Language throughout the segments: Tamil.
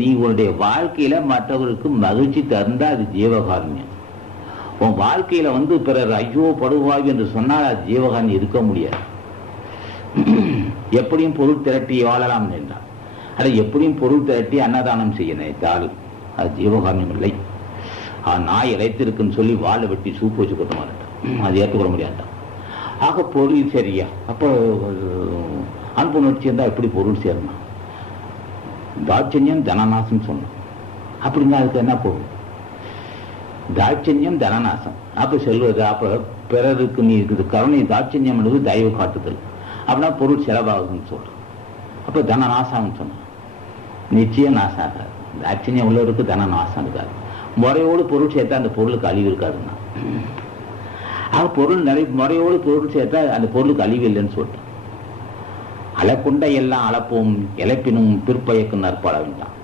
நீ உன்னுடைய வாழ்க்கையில மற்றவருக்கு மகிழ்ச்சி தந்தா அது ஜீவகாருண்யம். உன் வாழ்க்கையில பிறர் ஐயோ படுவாய் என்று சொன்னால் அது ஜீவகாருண்யம் இருக்க முடியாது. எப்படியும் பொருள் திரட்டி வாழலாம் என்றால், அதை எப்படியும் பொருள் திரட்டி அன்னதானம் செய்ய நினைத்தால் அது ஜீவகாருண்யம் இல்லை. நாய் இறைத்திருக்குன்னு சொல்லி வாழை வெட்டி சூப்பு வச்சு கொட்ட மாட்டான், அது ஏற்றுக்கொள்ள முடியாட்டான். ஆக பொருள் சரியா? அப்போ அன்பு உணர்ச்சி இருந்தால் எப்படி பொருள் சேரணும்? தாட்சண்யம் தனநாசம் சொன்னோம். அப்படின்னா அதுக்கு என்ன பொருள்? தாட்சண்யம் தனநாசம். அப்ப சொல்வது அப்ப பிறருக்கு நீ இருக்குது கருணை. தாட்சண்யம் என்பது தயவு காட்டுதல். அப்படின்னா பொருள் செலவாகுதுன்னு சொல்றோம். அப்ப தன நாசம் சொன்னோம். நிச்சயம் நாசம் ஆகாது. தாட்சண்யம் உள்ளவருக்கு தன நாசம் இருக்காது. முறையோடு பொருள் சேர்த்தா அந்த பொருளுக்கு அழிவு இருக்காதுன்னா, பொருள் முறையோடு பொருள் சேர்த்தா அந்த பொருளுக்கு அழிவு இல்லைன்னு சொல்லிட்டோம். அலக்குண்ட எல்லாம் அளப்போம் இழப்பினும் பிற்பயக்கும் நற்பட வேண்டாம்.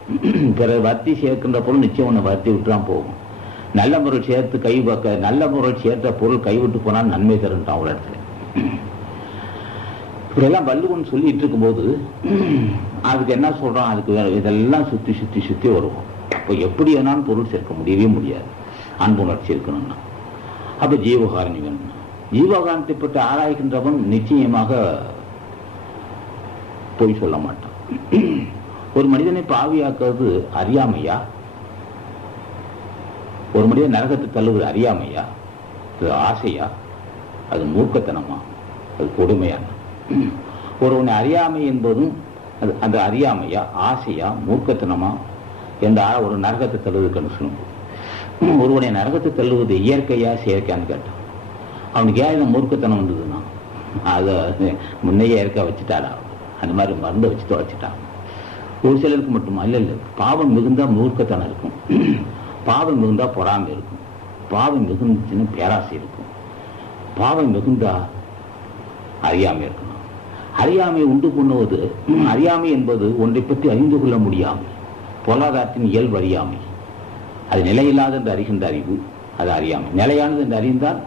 பிறர் வர்த்தி சேர்க்கின்ற பொருள் நிச்சயம் ஒன்று வர்த்தி விட்டுதான் போகும். நல்ல முறை சேர்த்து நல்ல முறை சேர்த்த பொருள் கைவிட்டு போனால் நன்மை தருன்றான் ஒரு இடத்துல. இப்படியெல்லாம் வள்ளுவன் சொல்லிட்டு இருக்கும்போது அதுக்கு என்ன சொல்றான்? அதுக்கு இதெல்லாம் சுத்தி சுத்தி சுத்தி வருவோம். இப்போ எப்படி வேணாலும் பொருள் சேர்க்க முடியவே முடியாது. அன்புணர்ச்சி இருக்கணும்னா அப்ப ஜீவகாரணி வேணும்னா, ஜீவகாரணத்தை பற்றி ஆராய்கின்றவன் நிச்சயமாக பொய் சொல்ல மாட்டான். ஒரு மனிதனை பாவியாக்குறது அறியாமையா? ஒரு மனிதன் நரகத்தை தள்ளுவது அறியாமையா? அது ஆசையா? அது மூர்க்கத்தனமா? அது கொடுமையான? ஒருவனை அறியாமை என்பதும் அந்த அறியாமையா, ஆசையா, மூர்க்கத்தனமா என்ற ஒரு நரகத்தை தள்ளுவதுக்கு சொல்லும்போது, ஒருவனை நரகத்தை தள்ளுவது இயற்கையா செயற்கையான்னு கேட்டான். அவனுக்கு ஏன் இந்த மூர்க்கத்தனம் வந்ததுன்னா அதை முன்னையே இயற்கை வச்சுட்டாடா, அந்த மாதிரி மருந்து வச்சுட்டு வச்சுட்டான். ஒரு சிலருக்கு மட்டுமா? இல்லை இல்லை, பாவம் மிகுந்தா மூர்க்கத்தனம் இருக்கும், பாவம் மிகுந்தா பொறாமை இருக்கும், பாவம் மிகுந்துச்சுன்னு பேராசை இருக்கும், பாவம் மிகுந்தா அறியாமை இருக்கணும். அறியாமை உண்டு பண்ணுவது, அறியாமை என்பது ஒன்றை பற்றி அறிந்து கொள்ள முடியாமல், பொருளாதாரத்தின் இயல்பு அறியாமை, அது நிலையில்லாத என்று அறிகின்ற அறிவு, அது அறியாமை. நிலையானது என்று அறிந்தால்,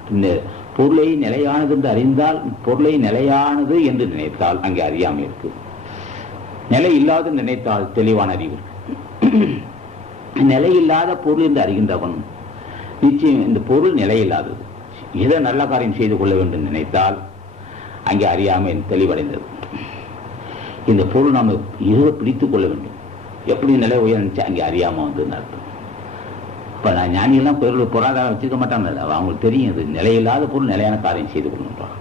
பொருளை நிலையானது என்று அறிந்தால், பொருளை நிலையானது என்று நினைத்தால் அங்கே அறியாமை இருக்கு. நிலை இல்லாத நினைத்தால் தெளிவான அறிவு இருக்கு. நிலையில்லாத பொருள் என்று அறிகின்றவன் நிச்சயம் இந்த பொருள் நிலையில்லாதது, எதை நல்ல காரியம் செய்து கொள்ள வேண்டும் நினைத்தால் அங்கே அறியாமை தெளிவடைந்தது. இந்த பொருள் நாம் இதை பிடித்துக் கொள்ள வேண்டும், எப்படி நிலை உயர்ந்துச்சு அங்கே அறியாம வந்து அர்த்தம். இப்ப நான் ஞானிகள்லாம் பொருளாதாரம் வச்சிருக்க மாட்டாங்க, அவங்களுக்கு தெரியும் இது நிலையில்லாத பொருள் நிலையான காரியம் செய்து கொள்கின்றான்.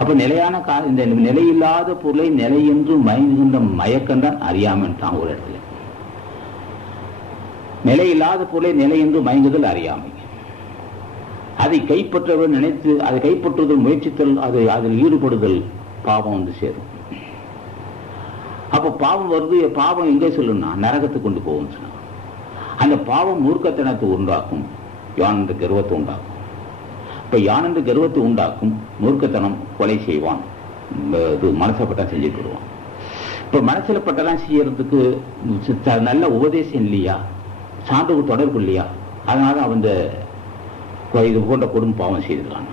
அப்ப நிலையான இந்த நிலையில்லாத பொருளை நிலை என்று மயங்குகின்ற மயக்கம்தான் அறியாமைன்றான் ஒரு இடத்துல. நிலையில்லாத பொருளை நிலை என்று மயங்குதல் அறியாமை. அதை கைப்பற்றவர் நினைத்து அதை கைப்பற்றுதல் முயற்சித்தல், அதில் ஈடுபடுதல் பாவம் வந்து சேரும். அப்ப பாவம் வருது, பாவம் எங்கே சொல்லுன்னா நரகத்துக்கு கொண்டு போகும் சொன்னா, அந்த பாவம் மூர்க்கத்தனத்தை உண்டாக்கும், யானந்த கர்வத்தை உண்டாக்கும். இப்ப யானந்த கர்வத்தை உண்டாக்கும் மூர்க்கத்தனம், கொலை செய்வான், இது மனசப்பட்டா செஞ்சுட்டு வருவான். இப்ப மனசுல பட்டெல்லாம் செய்யறதுக்கு நல்ல உபதேசம் இல்லையா, சான்று தொடர்பு இல்லையா, அதனால அவன் இது போன்ற கொடும் பாவம் செய்திருக்கான்,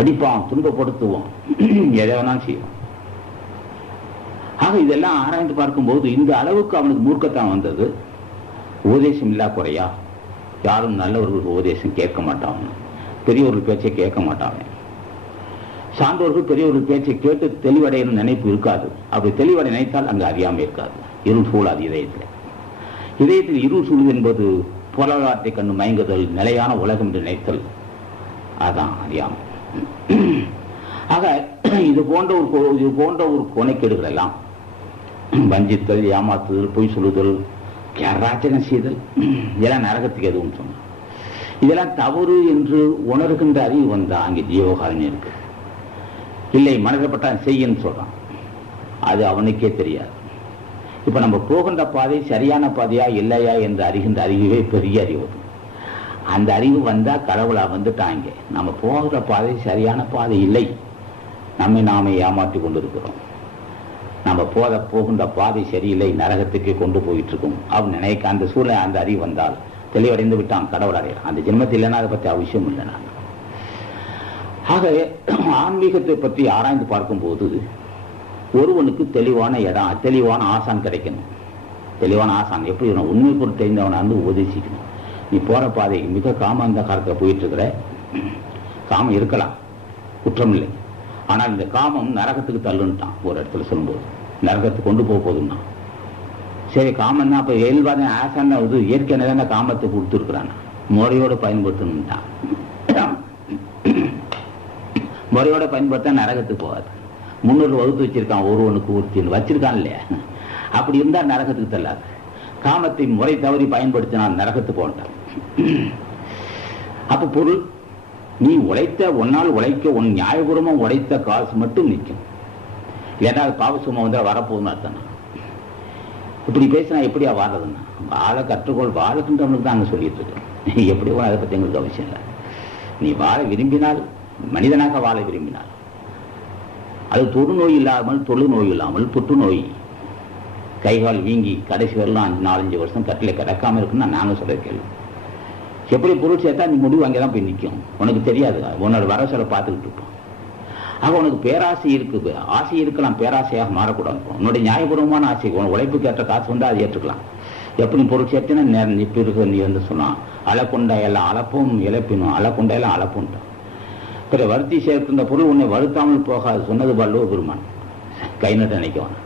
அடிப்பான், துன்பப்படுத்துவான், எதை வேணாலும் செய்வான். ஆக இதெல்லாம் ஆராய்ந்து பார்க்கும்போது இந்த அளவுக்கு அவனுக்கு மூர்க்கத்தான் வந்தது. உபதேசம் இல்லா குறையா? யாரும் நல்லவர்கள் உபதேசம் கேட்க மாட்டான், பெரியவர்கள் பேச்சை கேட்க மாட்டான். சான்றோர்கள் பெரியவர்கள் பேச்சை கேட்டு தெளிவடையணும் நினைப்பு இருக்காது. அப்படி தெளிவடை நினைத்தால் அங்கு அறியாமல் இருக்காது, இருள் சூழாது இதயத்தில். இதயத்தில் இருள் சூழல் என்பது பொருளாதாரத்தை கண்டு மயங்குதல், நிலையான உலகம் என்று நினைத்தல், அதான் அறியாமை. ஆக இது போன்ற ஒரு கொனைக்கேடுகள் எல்லாம், வஞ்சித்தல், ஏமாத்துதல், பொய் சொல்லுதல், ராஜகம் செய்தல், இதெல்லாம் நரகத்துக்கு எதுவும் சொன்ன, இதெல்லாம் தவறு என்று உணர்கின்ற அறிவு வந்தா அங்கே ஜீவகாரணி இருக்கு. இல்லை மனதப்பட்டா செய்யன்னு சொல்றான், அது அவனுக்கே தெரியாது. இப்ப நம்ம போகின்ற பாதை சரியான பாதையா இல்லையா என்று அறிகின்ற அறிவே பெரிய அறிவு. அந்த அறிவு வந்தா கடவுளா வந்துட்டாங்க. நம்ம போகிற பாதை சரியான பாதை இல்லை, நம்மை நாமே ஏமாற்றி கொண்டிருக்கிறோம். நம்ம போகின்ற பாதை சரியில்லை, நரகத்துக்கு கொண்டு போயிட்டு இருக்கோம் அவன் நினைக்க அந்த சூழ்நிலை, அந்த அறிவு வந்தால் தெளிவடைந்து விட்டான், கடவுள் அடையலாம். அந்த ஜென்மத்தில் இல்லைன்னா அதை பற்றி அவசியம் இல்லை. நான் ஆக ஆன்மீகத்தை பற்றி ஆராய்ந்து பார்க்கும்போது ஒருவனுக்கு தெளிவான இடம், தெளிவான ஆசான் கிடைக்கணும். தெளிவான ஆசான். எப்படி உண்மை பொருள் தெரிந்தவனை வந்து உபதேசிக்கணும். நீ போற பாதை மிக காமந்த காலத்தில் போயிட்டு இருக்கிற. காமம் இருக்கலாம், குற்றம் இல்லை. ஆனால் இந்த காமம் நரகத்துக்கு தள்ளுன்ட்டான். ஒரு இடத்துல சொல்லும்போது நரகத்துக்கு கொண்டு போக போதும்னா, சரி காமன்னா அப்ப இயல்பான ஆசான இது இயற்கை தானே காமத்தை கொடுத்துருக்குறான், முறையோடு பயன்படுத்தணும்ட்டான். முறையோட பயன்படுத்தா நரகத்துக்கு போகாது. முன்னூறு வகுத்து வச்சிருக்கான், ஒருவனுக்கு ஒருத்தின்னு வச்சிருக்கான் இல்லையா? அப்படி இருந்தா நரகத்துக்கு தள்ளாது. காமத்தை முறை தவறி பயன்படுத்தினால் நரகத்துக்கு போன்றான். அப்ப பொருள், நீ உழைத்த ஒன்னால் உழைக்க உன் நியாயபூர்வமா உழைத்த காசு மட்டும் நிற்கும். ஏன்னா அது பாவசுமா வந்து வரப்போகுதுன்னு அர்த்தம். இப்படி பேசினா எப்படியா வாழறதுன்னா, வாழ கற்றுக்கொள், வாழுகின்றவனுக்கு தான் அங்க சொல்லிட்டு இருக்கேன். எப்படி போன அதை பத்தி எங்களுக்கு அவசியம் இல்லை. நீ வாழ விரும்பினால், மனிதனாக வாழ விரும்பினார், அது தொழுநோய் இல்லாமல், தொழுநோய் இல்லாமல் புற்றுநோய், கைகால் வீங்கி கடைசி வரலாம் 4-5 வருஷம் கட்டில கிடக்காம இருக்குன்னு நாங்கள் சொல்ற கேள்வி. எப்படி பொருள் சேர்த்தா நீ முடிவு அங்கேதான் போய் நிற்கும். உனக்கு தெரியாது, உன்னோட வர சொல்ல பார்த்துக்கிட்டு இருப்போம். ஆக உனக்கு பேராசை இருக்கு, ஆசை இருக்கலாம், பேராசையாக மாறக்கூடாது. உன்னுடைய நியாயபூர்வமான ஆசை, உன் உழைப்புக்கு ஏற்ற காசு வந்து அதை ஏற்றுக்கலாம். எப்படி பொருள் சேர்த்தினா இப்ப இருக்கு. நீ வந்து சொன்னா அலக்கொண்டா எல்லாம் அளப்பும் இழப்பினும், அலக்கொண்டா எல்லாம் அளப்புன்ட்டான். பிற வருத்தி சேர்க்கின்ற பொருள் உன்னை வருத்தாமல் போகாது சொன்னது வள்ளுவ பெருமான். கை நட்டு நினைக்கவன்.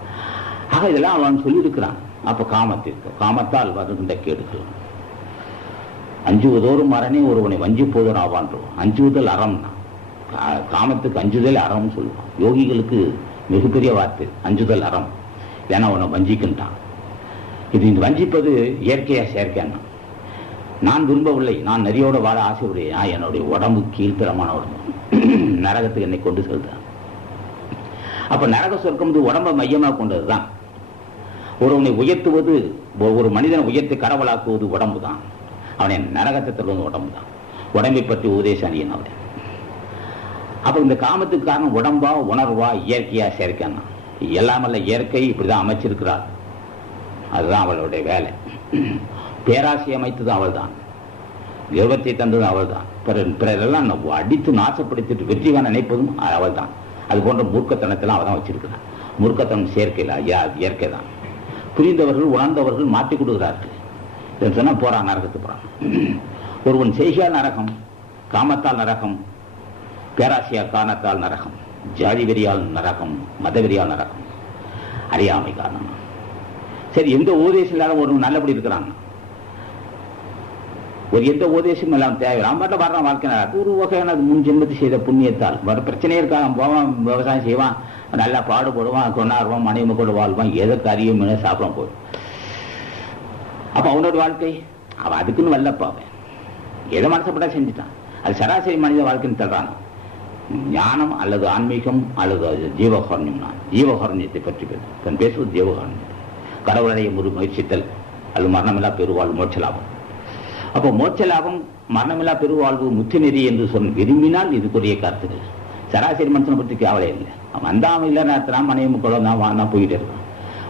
ஆக இதெல்லாம் அவன் சொல்லியிருக்கிறான். அப்ப காமத்திற்கு, காமத்தால் வருகின்ற கேடுகள். அஞ்சுவதோறும் அரணே ஒருவனை வஞ்சி போதோர் ஆவான்றோம். அஞ்சுவதல் அறம்னா, காமத்துக்கு அஞ்சுதல் அறம்னு சொல்லுவான். யோகிகளுக்கு மிகப்பெரிய வார்த்தை அஞ்சுதல் அறம். ஏன்னா அவனை வஞ்சிக்கின்றான். இது இந்த வஞ்சிப்பது இயற்கையா செயற்கையான. நான் விரும்பவில்லை, நான் நரியோட வாழ ஆசைப்படுறேன், என்னுடைய உடம்பு கீழ்த்தரமான உடம்பு நரகத்துக்கு என்னை கொண்டு செல்றேன். அப்ப நரக சொர்க்கம் உடம்பை மையமாக கொண்டதுதான். ஒருவனை உயர்த்துவது, ஒரு மனிதனை உயர்த்தி கடவுளாக்குவது உடம்பு தான். அவனை நரகத்தை தருவது உடம்பு தான். உடம்பை பற்றி உபதேசம் அணியன் அவன். அப்ப இந்த காமத்துக்கு காரணம் உடம்பா, உணர்வா, இயற்கையா செயற்கைன்னா, எல்லாமல்ல இயற்கை இப்படிதான் அமைச்சிருக்கிறார். அதுதான் அவளுடைய வேலை. பேராசை அமைத்தது அவள் தான், கர்வத்தை தந்தது அவள் தான், பிறரெல்லாம் அடித்து நாசப்படுத்திட்டு வெற்றி காண நினைப்பதும் அவள் தான். அது போன்ற மூர்க்கத்தனத்தெல்லாம் அவள் தான் வச்சிருக்கிறார். மூர்க்கத்தனம் செயற்கையில், இயற்கை தான். புரிந்தவர்கள் உணர்ந்தவர்கள் மாற்றிக் கொடுக்கிறார்கள். சொன்னா போறான், நரகத்து போறான். ஒருவன் செய்கையால் நரகம், காமத்தால் நரகம், பேராசியா காரணத்தால் நரகம், ஜாதி வெறியால் நரகம், மத வெறியால் நரகம், அறியாமை காரணம். சரி, எந்த உபதேசம் இல்லாத ஒரு நல்லபடி இருக்கிறாங்க, ஒரு எந்த உபதேசம் எல்லாம் தேவை, பாட்டில் வர்றான் வாழ்க்கை. அது ஒரு வகையான முன் ஜென்மத்தை செய்த புண்ணியத்தால் வர பிரச்சனையே இருக்காங்க. போவான், விவசாயம் செய்வான், நல்லா பாடுபடுவான், கொண்டாடுவான், மனைவி கூட வாழ்வான், எதற்கு அறியும் சாப்பிடாம போய். அப்ப அவனோட வாழ்க்கை அவன் அதுக்குன்னு வல்லப்பாவன் எதை மனசப்பட்டா செஞ்சுட்டான். அது சராசரி மனித வாழ்க்கைன்னு தர்றாங்க. ஞானம் அல்லது ஆன்மீகம் அல்லது ஜீவகாரண்யம். ஜீவகாரண்யத்தை பற்றி பேசுவது ஜீவகாரண்யம். கடவுளைய முயற்சித்தல் அல்லது மரணமில்லா பெருவாழ்வு மோட்ச லாபம். அப்போ மோட்ச லாபம், மரணமில்லா பெருவாழ்வு, முத்தி நெறி என்று சொன்ன விரும்பினால் இதுக்குரிய கருத்துக்கள். சராசரி மனுஷனை பற்றி கவலை இல்லை. அவன் வந்தாமல் இல்லை, நேரத்தான் மனைவி கூட நான் போயிட்டே இருக்கான்.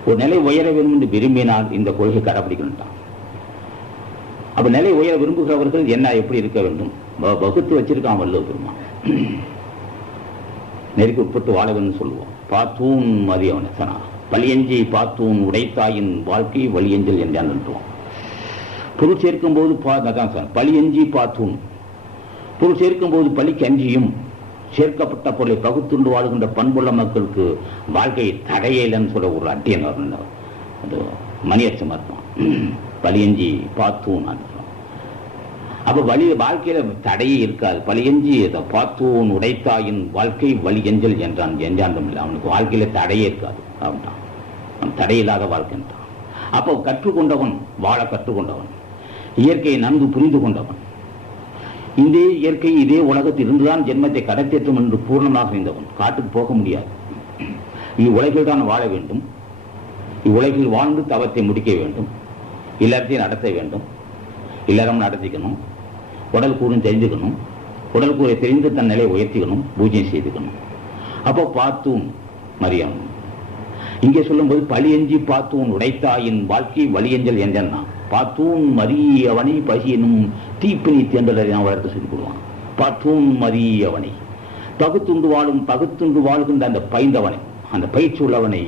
ஒரு நிலை உயர வேண்டும் என்று விரும்பினால் இந்த கொள்கை கடைபிடிக்கணும். அப்ப நிலை உயர விரும்புகிறவர்கள் என்ன எப்படி இருக்க வேண்டும் வகுத்து வச்சிருக்கான் வள்ளுவ பெருமான். நெருக்கி உட்பட்டு வாழ வேண்டும் சொல்லுவோம். பார்த்தூன் மதியவன் சொன்னா, பழியஞ்சி பார்த்தூன் உடைத்தாயின் வாழ்க்கை வழியஞ்சல் என்றான் என்றுவோம். பொருள் சேர்க்கும் போது பழியஞ்சி பார்த்தூன், பொருள் சேர்க்கும் போது பழிக்கு அஞ்சியும் சேர்க்கப்பட்ட பொருளை பகுத்துண்டு வாழ்கின்ற பண்புள்ள மக்களுக்கு வாழ்க்கை தடையில்லைன்னு சொல்ல ஒரு அட்டியன் வரணும். அது மணியச்சம் அர்த்தம். பழியஞ்சி பார்த்தூன். அப்ப வாழ்க்கையில தடையே இருக்காது. பழியஞ்சி பார்த்தூன் உடைத்தாயின் வாழ்க்கை வழி எஞ்சல் என்றான். எஞ்சாண்டம் இல்லை, அவனுக்கு வாழ்க்கையில தடையே இருக்காது. அவன் தடையில்லாத வாழ்க்கைன்றான். அப்போ கற்றுக்கொண்டவன், வாழ கற்றுக்கொண்டவன், இயற்கையை நன்கு புரிந்து கொண்டவன், இந்த இயற்கை இதே உலகத்தில் இருந்துதான் ஜென்மத்தை கடத்தேற்றும் என்று பூர்ணமாக இருந்தவன். காட்டுக்கு போக முடியாது. இவ்வுலகில் தான் வாழ வேண்டும். இவ்வுலகில் வாழ்ந்து தவத்தை முடிக்க வேண்டும். இல்லறத்தையும் நடத்த வேண்டும். இல்லறம் நடத்திக்கணும். உடல் கூறும் தெரிஞ்சுக்கணும். உடல் கூறை தெரிந்து தன் நிலையை உயர்த்திக்கணும். பூஜை செய்துக்கணும். அப்போ பார்த்தூன் மரியாதை. இங்கே சொல்லும்போது பழியஞ்சி பார்த்தூன் உடைத்தாயின் வாழ்க்கை வழியஞ்சல் என்றா, பார்த்தூன் மரியவனை பசியனும் தீப்பினி தேர்ந்தலை வளர்த்து சொல்லிக் கொடுவான். பார்த்தூன் மரியவனை, பகுத்துண்டு வாழும் பகுத்துண்டு வாழ்கின்ற அந்த பைந்தவனை, அந்த பயிற்சி உள்ளவனை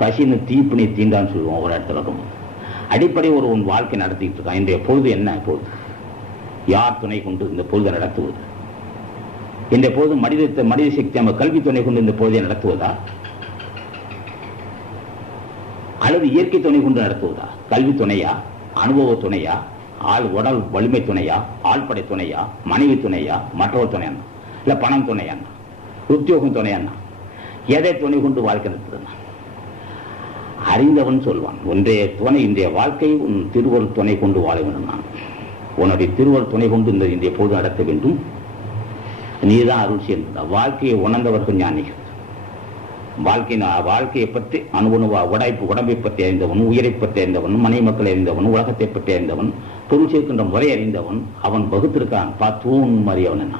பசின்னு தீப்பினை தீண்டான்னு சொல்லுவான் ஒரு இடத்துல. அடிப்படை ஒரு உன் வாழ்க்கை நடத்திட்டு இருக்கான். இன்றைய பொழுது என்ன பொழுது? யார் துணை கொண்டு இந்த பொழுதை நடத்துவது? இன்றைய பொழுது மனித சக்தி நம்ம கல்வி துணை கொண்டு இந்த பொழுதை நடத்துவதா, அல்லது இயற்கை துணை கொண்டு நடத்துவதா? கல்வி துணையா, அனுபவ துணையா, உடல் வலிமை துணையா, ஆழ்படை துணையா, மனைவி துணையா, மற்றவர் துணையானா, இல்ல பணம் துணையானா, உத்தியோகம் துணையானா? எதை துணை கொண்டு வாழ்க்கை நடத்துதுன்னா? அறிந்தவன் சொல்வான், ஒன்றைய துணை இன்றைய வாழ்க்கை உன் திருவருள் துணை கொண்டு வாழ வேண்டும். நான் உன்னுடைய திருவருள் துணை கொண்டு இந்த இன்றைய பொழுது நடத்த வேண்டும். நீதான் அருள் சேர்ந்த வாழ்க்கையை உணர்ந்தவர்கள் ஞானிகள். வாழ்க்கையை பற்றி அணுகுணுவா உடம்பை பற்றி அறிந்தவன், உயிரை பற்றி அறிந்தவன், மனை மக்களை அறிந்தவன், உலகத்தை பற்றி அறிந்தவன், பொருள் சேர்க்கின்ற முறை அறிந்தவன். அவன் வகுத்திருக்கான். பார்த்தூன் மறியவன் என்ன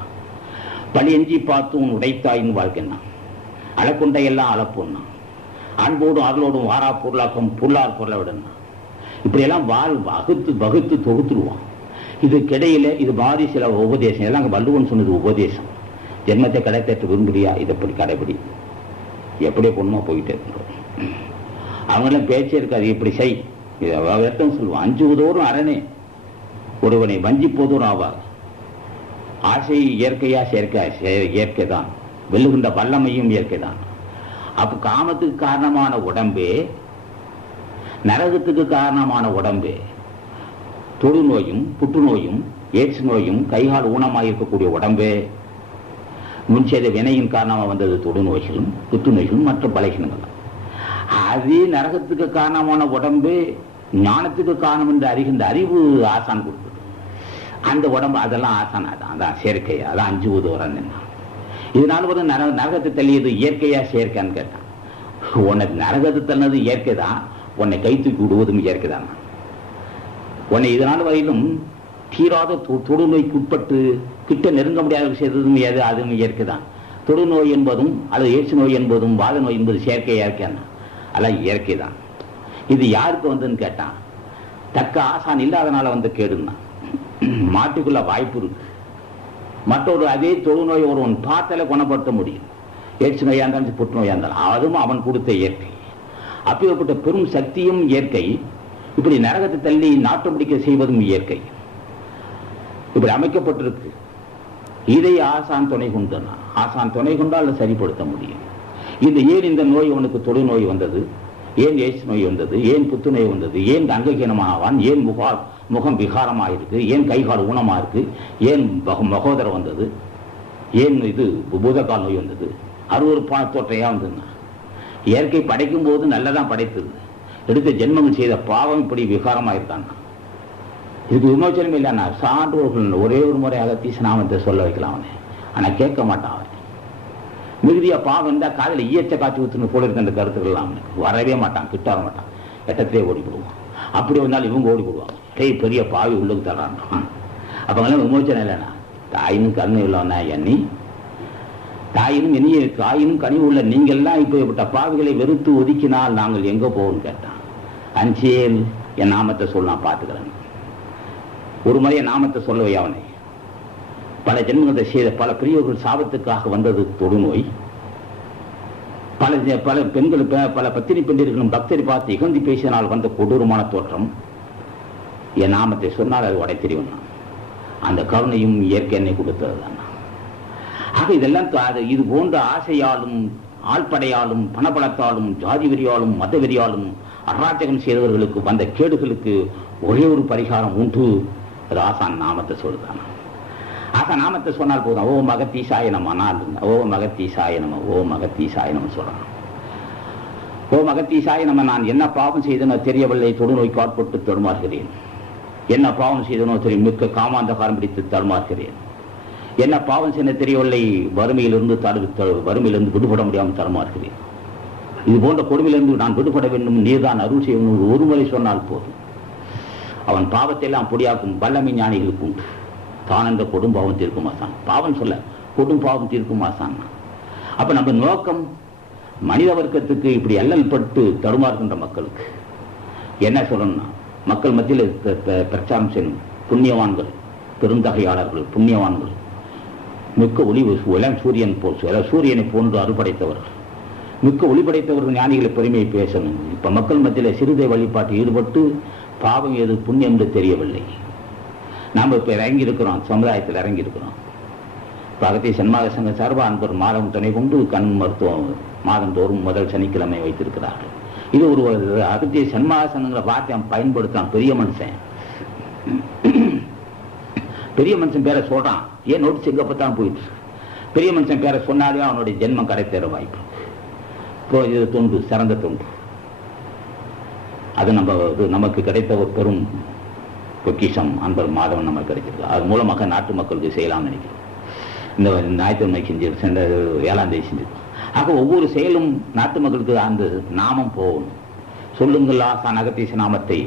பழியஞ்சி பார்த்தூன் உடைத்தாயின் வாழ்க்கை என்ன அளக்கொண்டை எல்லாம் அளப்போன்னா அன்போடும் அருளோடும் வாரா பொருளாக்கம் பொருளார் பொருளை விடணும். இப்படியெல்லாம் வகுத்து தொகுத்துருவான். இதுக்கிடையில இது பாதி சில உபதேசம் எல்லாம் வள்ளுவன் சொன்னது உபதேசம். ஜென்மத்தை கடைத்தட்டு விரும்புறியா, இதை எப்படி கடைபிடி, எப்படி பொண்ணுமா போயிட்டே இருக்கிறோம். அவங்களாம் பேச்சே இருக்காது. இப்படி செய், இதை சொல்லுவான். அஞ்சுவதோறும் அரணே ஒருவனை வஞ்சிப்போதோறும் ஆவார். ஆசை இயற்கையா இயற்கை தான், வெல்லுகின்ற வல்லமையும் இயற்கை தான். அப்ப காமத்துக்கு காரணமான உடம்பே, நரகத்துக்கு காரணமான உடம்பே, தொழுநோயும் புற்றுநோயும் எய்ட்ஸ் நோயும் கைகால் ஊனமாக இருக்கக்கூடிய உடம்பே, முன் செய்த வினையின் காரணமாக வந்தது தொழுநோய்களும் புற்றுநோய்களும் மற்ற பலகீனங்கள். அதே நரகத்துக்கு காரணமான உடம்பு ஞானத்துக்கு காரணம் என்று அறிகின்ற அறிவு ஆசான் கொடுத்தது. அந்த உடம்பு அதெல்லாம் ஆசான், அதான் செயற்கை, அதான் 5 உதவுறான். இதனால ஒரு நரகத்தை தள்ளியது இயற்கையா செயற்கைன்னு கேட்டான். உனக்கு நரகத்தை தள்ளது இயற்கை தான், உன்னை கை தூக்கி விடுவதும் இயற்கை தான். உன்னை இதனால் வரையிலும் தீராத தொடுநோய்க்கு உட்பட்டு கிட்ட நெருங்க முடியாத செய்ததும் எது, அதுவும் இயற்கை தான். தொடுநோய் என்பதும் அல்லது எய்ட்ஸ் நோய் என்பதும் வாத நோய் என்பது இயற்கையான அதெல்லாம் இயற்கை தான். இது யாருக்கு வந்துன்னு கேட்டான், தக்க ஆசான் இல்லாதனால வந்து கேடுன்னா. மாட்டுக்குள்ள வாய்ப்பு இருக்கு. மற்றொரு அதே தொழுநோய் ஒருவன் பார்த்தாலே குணப்படுத்த முடியும். எய்ட்ஸ் நோயா இருந்தாலும் புற்றுநோயா இருந்தாலும் அதுவும் அவன் கொடுத்த இயற்கை. அப்படிப்பட்ட பெரும் சக்தியும் இயற்கை. இப்படி நரகத்தை தள்ளி நாட்டம் பிடிக்க செய்வதும் இயற்கை. இப்படி அமைக்கப்பட்டிருக்கு. இதை ஆசான் துணை கொண்டான். ஆசான் துணை கொண்டால் சரிப்படுத்த முடியும். ஏன் இந்த நோய் அவனுக்கு தொழுநோய் வந்தது, ஏன் எய்ட்ஸ் நோய் வந்தது, ஏன் புத்துநோய் வந்தது, ஏன் அங்ககீனமாவான், ஏன் முகம் விகாரமாக இருக்கு, ஏன் கைகால் ஊனமா இருக்கு, ஏன் மகோதரம் வந்தது, ஏன் இது பூதகால் நோய் வந்தது, அருவருப்பான தோற்றையா வந்ததுன்னா இயற்கை படைக்கும் போது நல்லதான் படைத்தது. எடுத்த ஜென்மங்கள் செய்த பாவம் இப்படி விகாரமாயிருக்கான். இதுக்கு விமோச்சனம் இல்லைன்னா சான்றோர்கள் ஒரே ஒரு முறை அகத்தீச நாமத்தை சொல்ல வைக்கலாம் அவனை. ஆனா கேட்க மாட்டான் அவன். மிகுதியா பாவம் இருந்தா காதல ஈயச்ச காட்சி ஊத்துன்னு போல இருக்க அந்த கருத்துக்கள் அவனுக்கு வரவே மாட்டான், கிட்ட வர மாட்டான், எட்டத்திலே ஓடி போடுவான். அப்படி வந்தாலும் இவங்க ஓடி போடுவாங்க. பெரிய பாவி உள்ளுக்கு தரான். அப்பங்கெல்லாம் விமோச்சனம் இல்லைன்னா தாயினும் கருணை உள்ளவனா எண்ணி, தாயினும் இனிய தாயினும் கனிவு உள்ள நீங்கள்லாம் இப்ப பாவிகளை வெறுத்து ஒதுக்கினால் நாங்கள் எங்க போவோம்னு கேட்டான். அஞ்சேல் என் நாமத்தை சொல்ல நான் பார்த்துக்கிறேன். ஒரு முறை என் நாமத்தை சொல்லவை அவனை. பல ஜென்மங்களை செய்த பல பெரியவர்கள் சாபத்துக்காக வந்தது தொடுநோய். பல பெண்கள் பல பத்தினி பெண்டிர்களும் பக்தரை பார்த்து இகழ்ந்து பேசினால் வந்த கொடூரமான தோற்றம். என் நாமத்தை சொன்னால் அது உடை தெரியும். அந்த கருணையும் இயற்கை என்னை கொடுத்தது. ஆக இதெல்லாம் இது போன்ற ஆசையாலும் ஆழ்படையாலும் பணபலத்தாலும் ஜாதி வெறியாலும் மத வெறியாலும் அராஜகம் செய்தவர்களுக்கு வந்த கேடுகளுக்கு ஒரே ஒரு பரிகாரம் உண்டு. அது ஆசான் நாமத்தை சொல்லுதான். ஆசான் நாமத்தை சொன்னால் போதும். ஓ மகத்தீசாய நம, ஓ மகத்தீசாய நம, ஓ மகத்தீசாய நம சொல்றான். ஓ மகத்தீசாய நம, நான் என்ன பாவம் செய்தனோ தெரியவில்லை, தொடுநோய்க்கு ஆட்பட்டு தடுமாறுகிறேன். என்ன பாவம் செய்தனோ தெரியும், மிக்க காமாந்தகாரம் பிடித்து தடுமாறுகிறேன். என்ன பாவம் செய்ய தெரியவில்லை, வறுமையிலிருந்து விடுபட முடியாமல் தடுமாறுகிறேன். இது போன்ற கொடுமையிலிருந்து நான் விடுபட வேண்டும், நீர்தான் அருள் செய்யணும். ஒரு முறை சொன்னால் போதும். அவன் பாவத்தை எல்லாம் பொடியாக்கும் வல்லமை ஞானிகளுக்கு உண்டு. தான் என்ற கொடும் பாவம் தீர்க்கும் ஆசான். பாவம் சொல்ல கொடும் பாவம் தீர்க்கும் ஆசான். அப்ப நம்ம நோக்கம் மனித வர்க்கத்துக்கு இப்படி அல்லல் பட்டு தடுமாறுகின்ற மக்களுக்கு என்ன சொல்லணும்னா, மக்கள் மத்தியில் பிரச்சாரம் செய்யணும். புண்ணியவான்கள், பெருந்தகையாளர்கள், புண்ணியவான்கள், மிக்க ஒளி சூரியன் போல் சூரியனை போன்று அறுபடைத்தவர்கள், மிக்க ஒளி படைத்தவர்கள் ஞானிகளை பெருமையை பேசணும். இப்ப மக்கள் மத்தியில் சிறுதை வழிபாட்டில் ஈடுபட்டு பாவம் எது புண்ணியம் என்று தெரியவில்லை. நாம் இப்போ இறங்கி இருக்கிறோம், சமுதாயத்தில் இறங்கி இருக்கிறோம். அகத்திய சன்மார்க்க சங்க சார்பாக அன்பர் மாதம் துணை கொண்டு கண் மருத்துவம் மாதந்தோறும் முதல் சனிக்கிழமை வைத்திருக்கிறார்கள். இது ஒரு அகத்திய சன்மார்க்க சங்கங்களை வார்த்தை பயன்படுத்தான். பெரிய மனுஷன் பெரிய மனுஷன் பேரை சொல்றான், ஏன் நோட்டீஸ் எங்க பார்த்தான் போயிட்டு. பெரிய மனுஷன் பேரை சொன்னாலே அவனுடைய ஜென்மம் கடை தேர வாய்ப்பு. இப்போ இது தொண்டு, சிறந்த தொண்டு. அது நமக்கு கிடைத்த ஒரு பெரும் பொக்கிஷம் அன்பர் மாதவன் நமக்கு கிடைக்கிறது. அது மூலமாக நாட்டு மக்களுக்கு செய்யலாம்னு நினைக்கிறோம். இந்த ஞாயிற்றுக்கிழமை செஞ்சு சென்ற 7ஆம் தேதி செஞ்சது. ஆக ஒவ்வொரு செயலும் நாட்டு மக்களுக்கு அந்த நாமம் போகணும். சொல்லுங்கள் ஆசான் அகத்தீச நாமத்தை,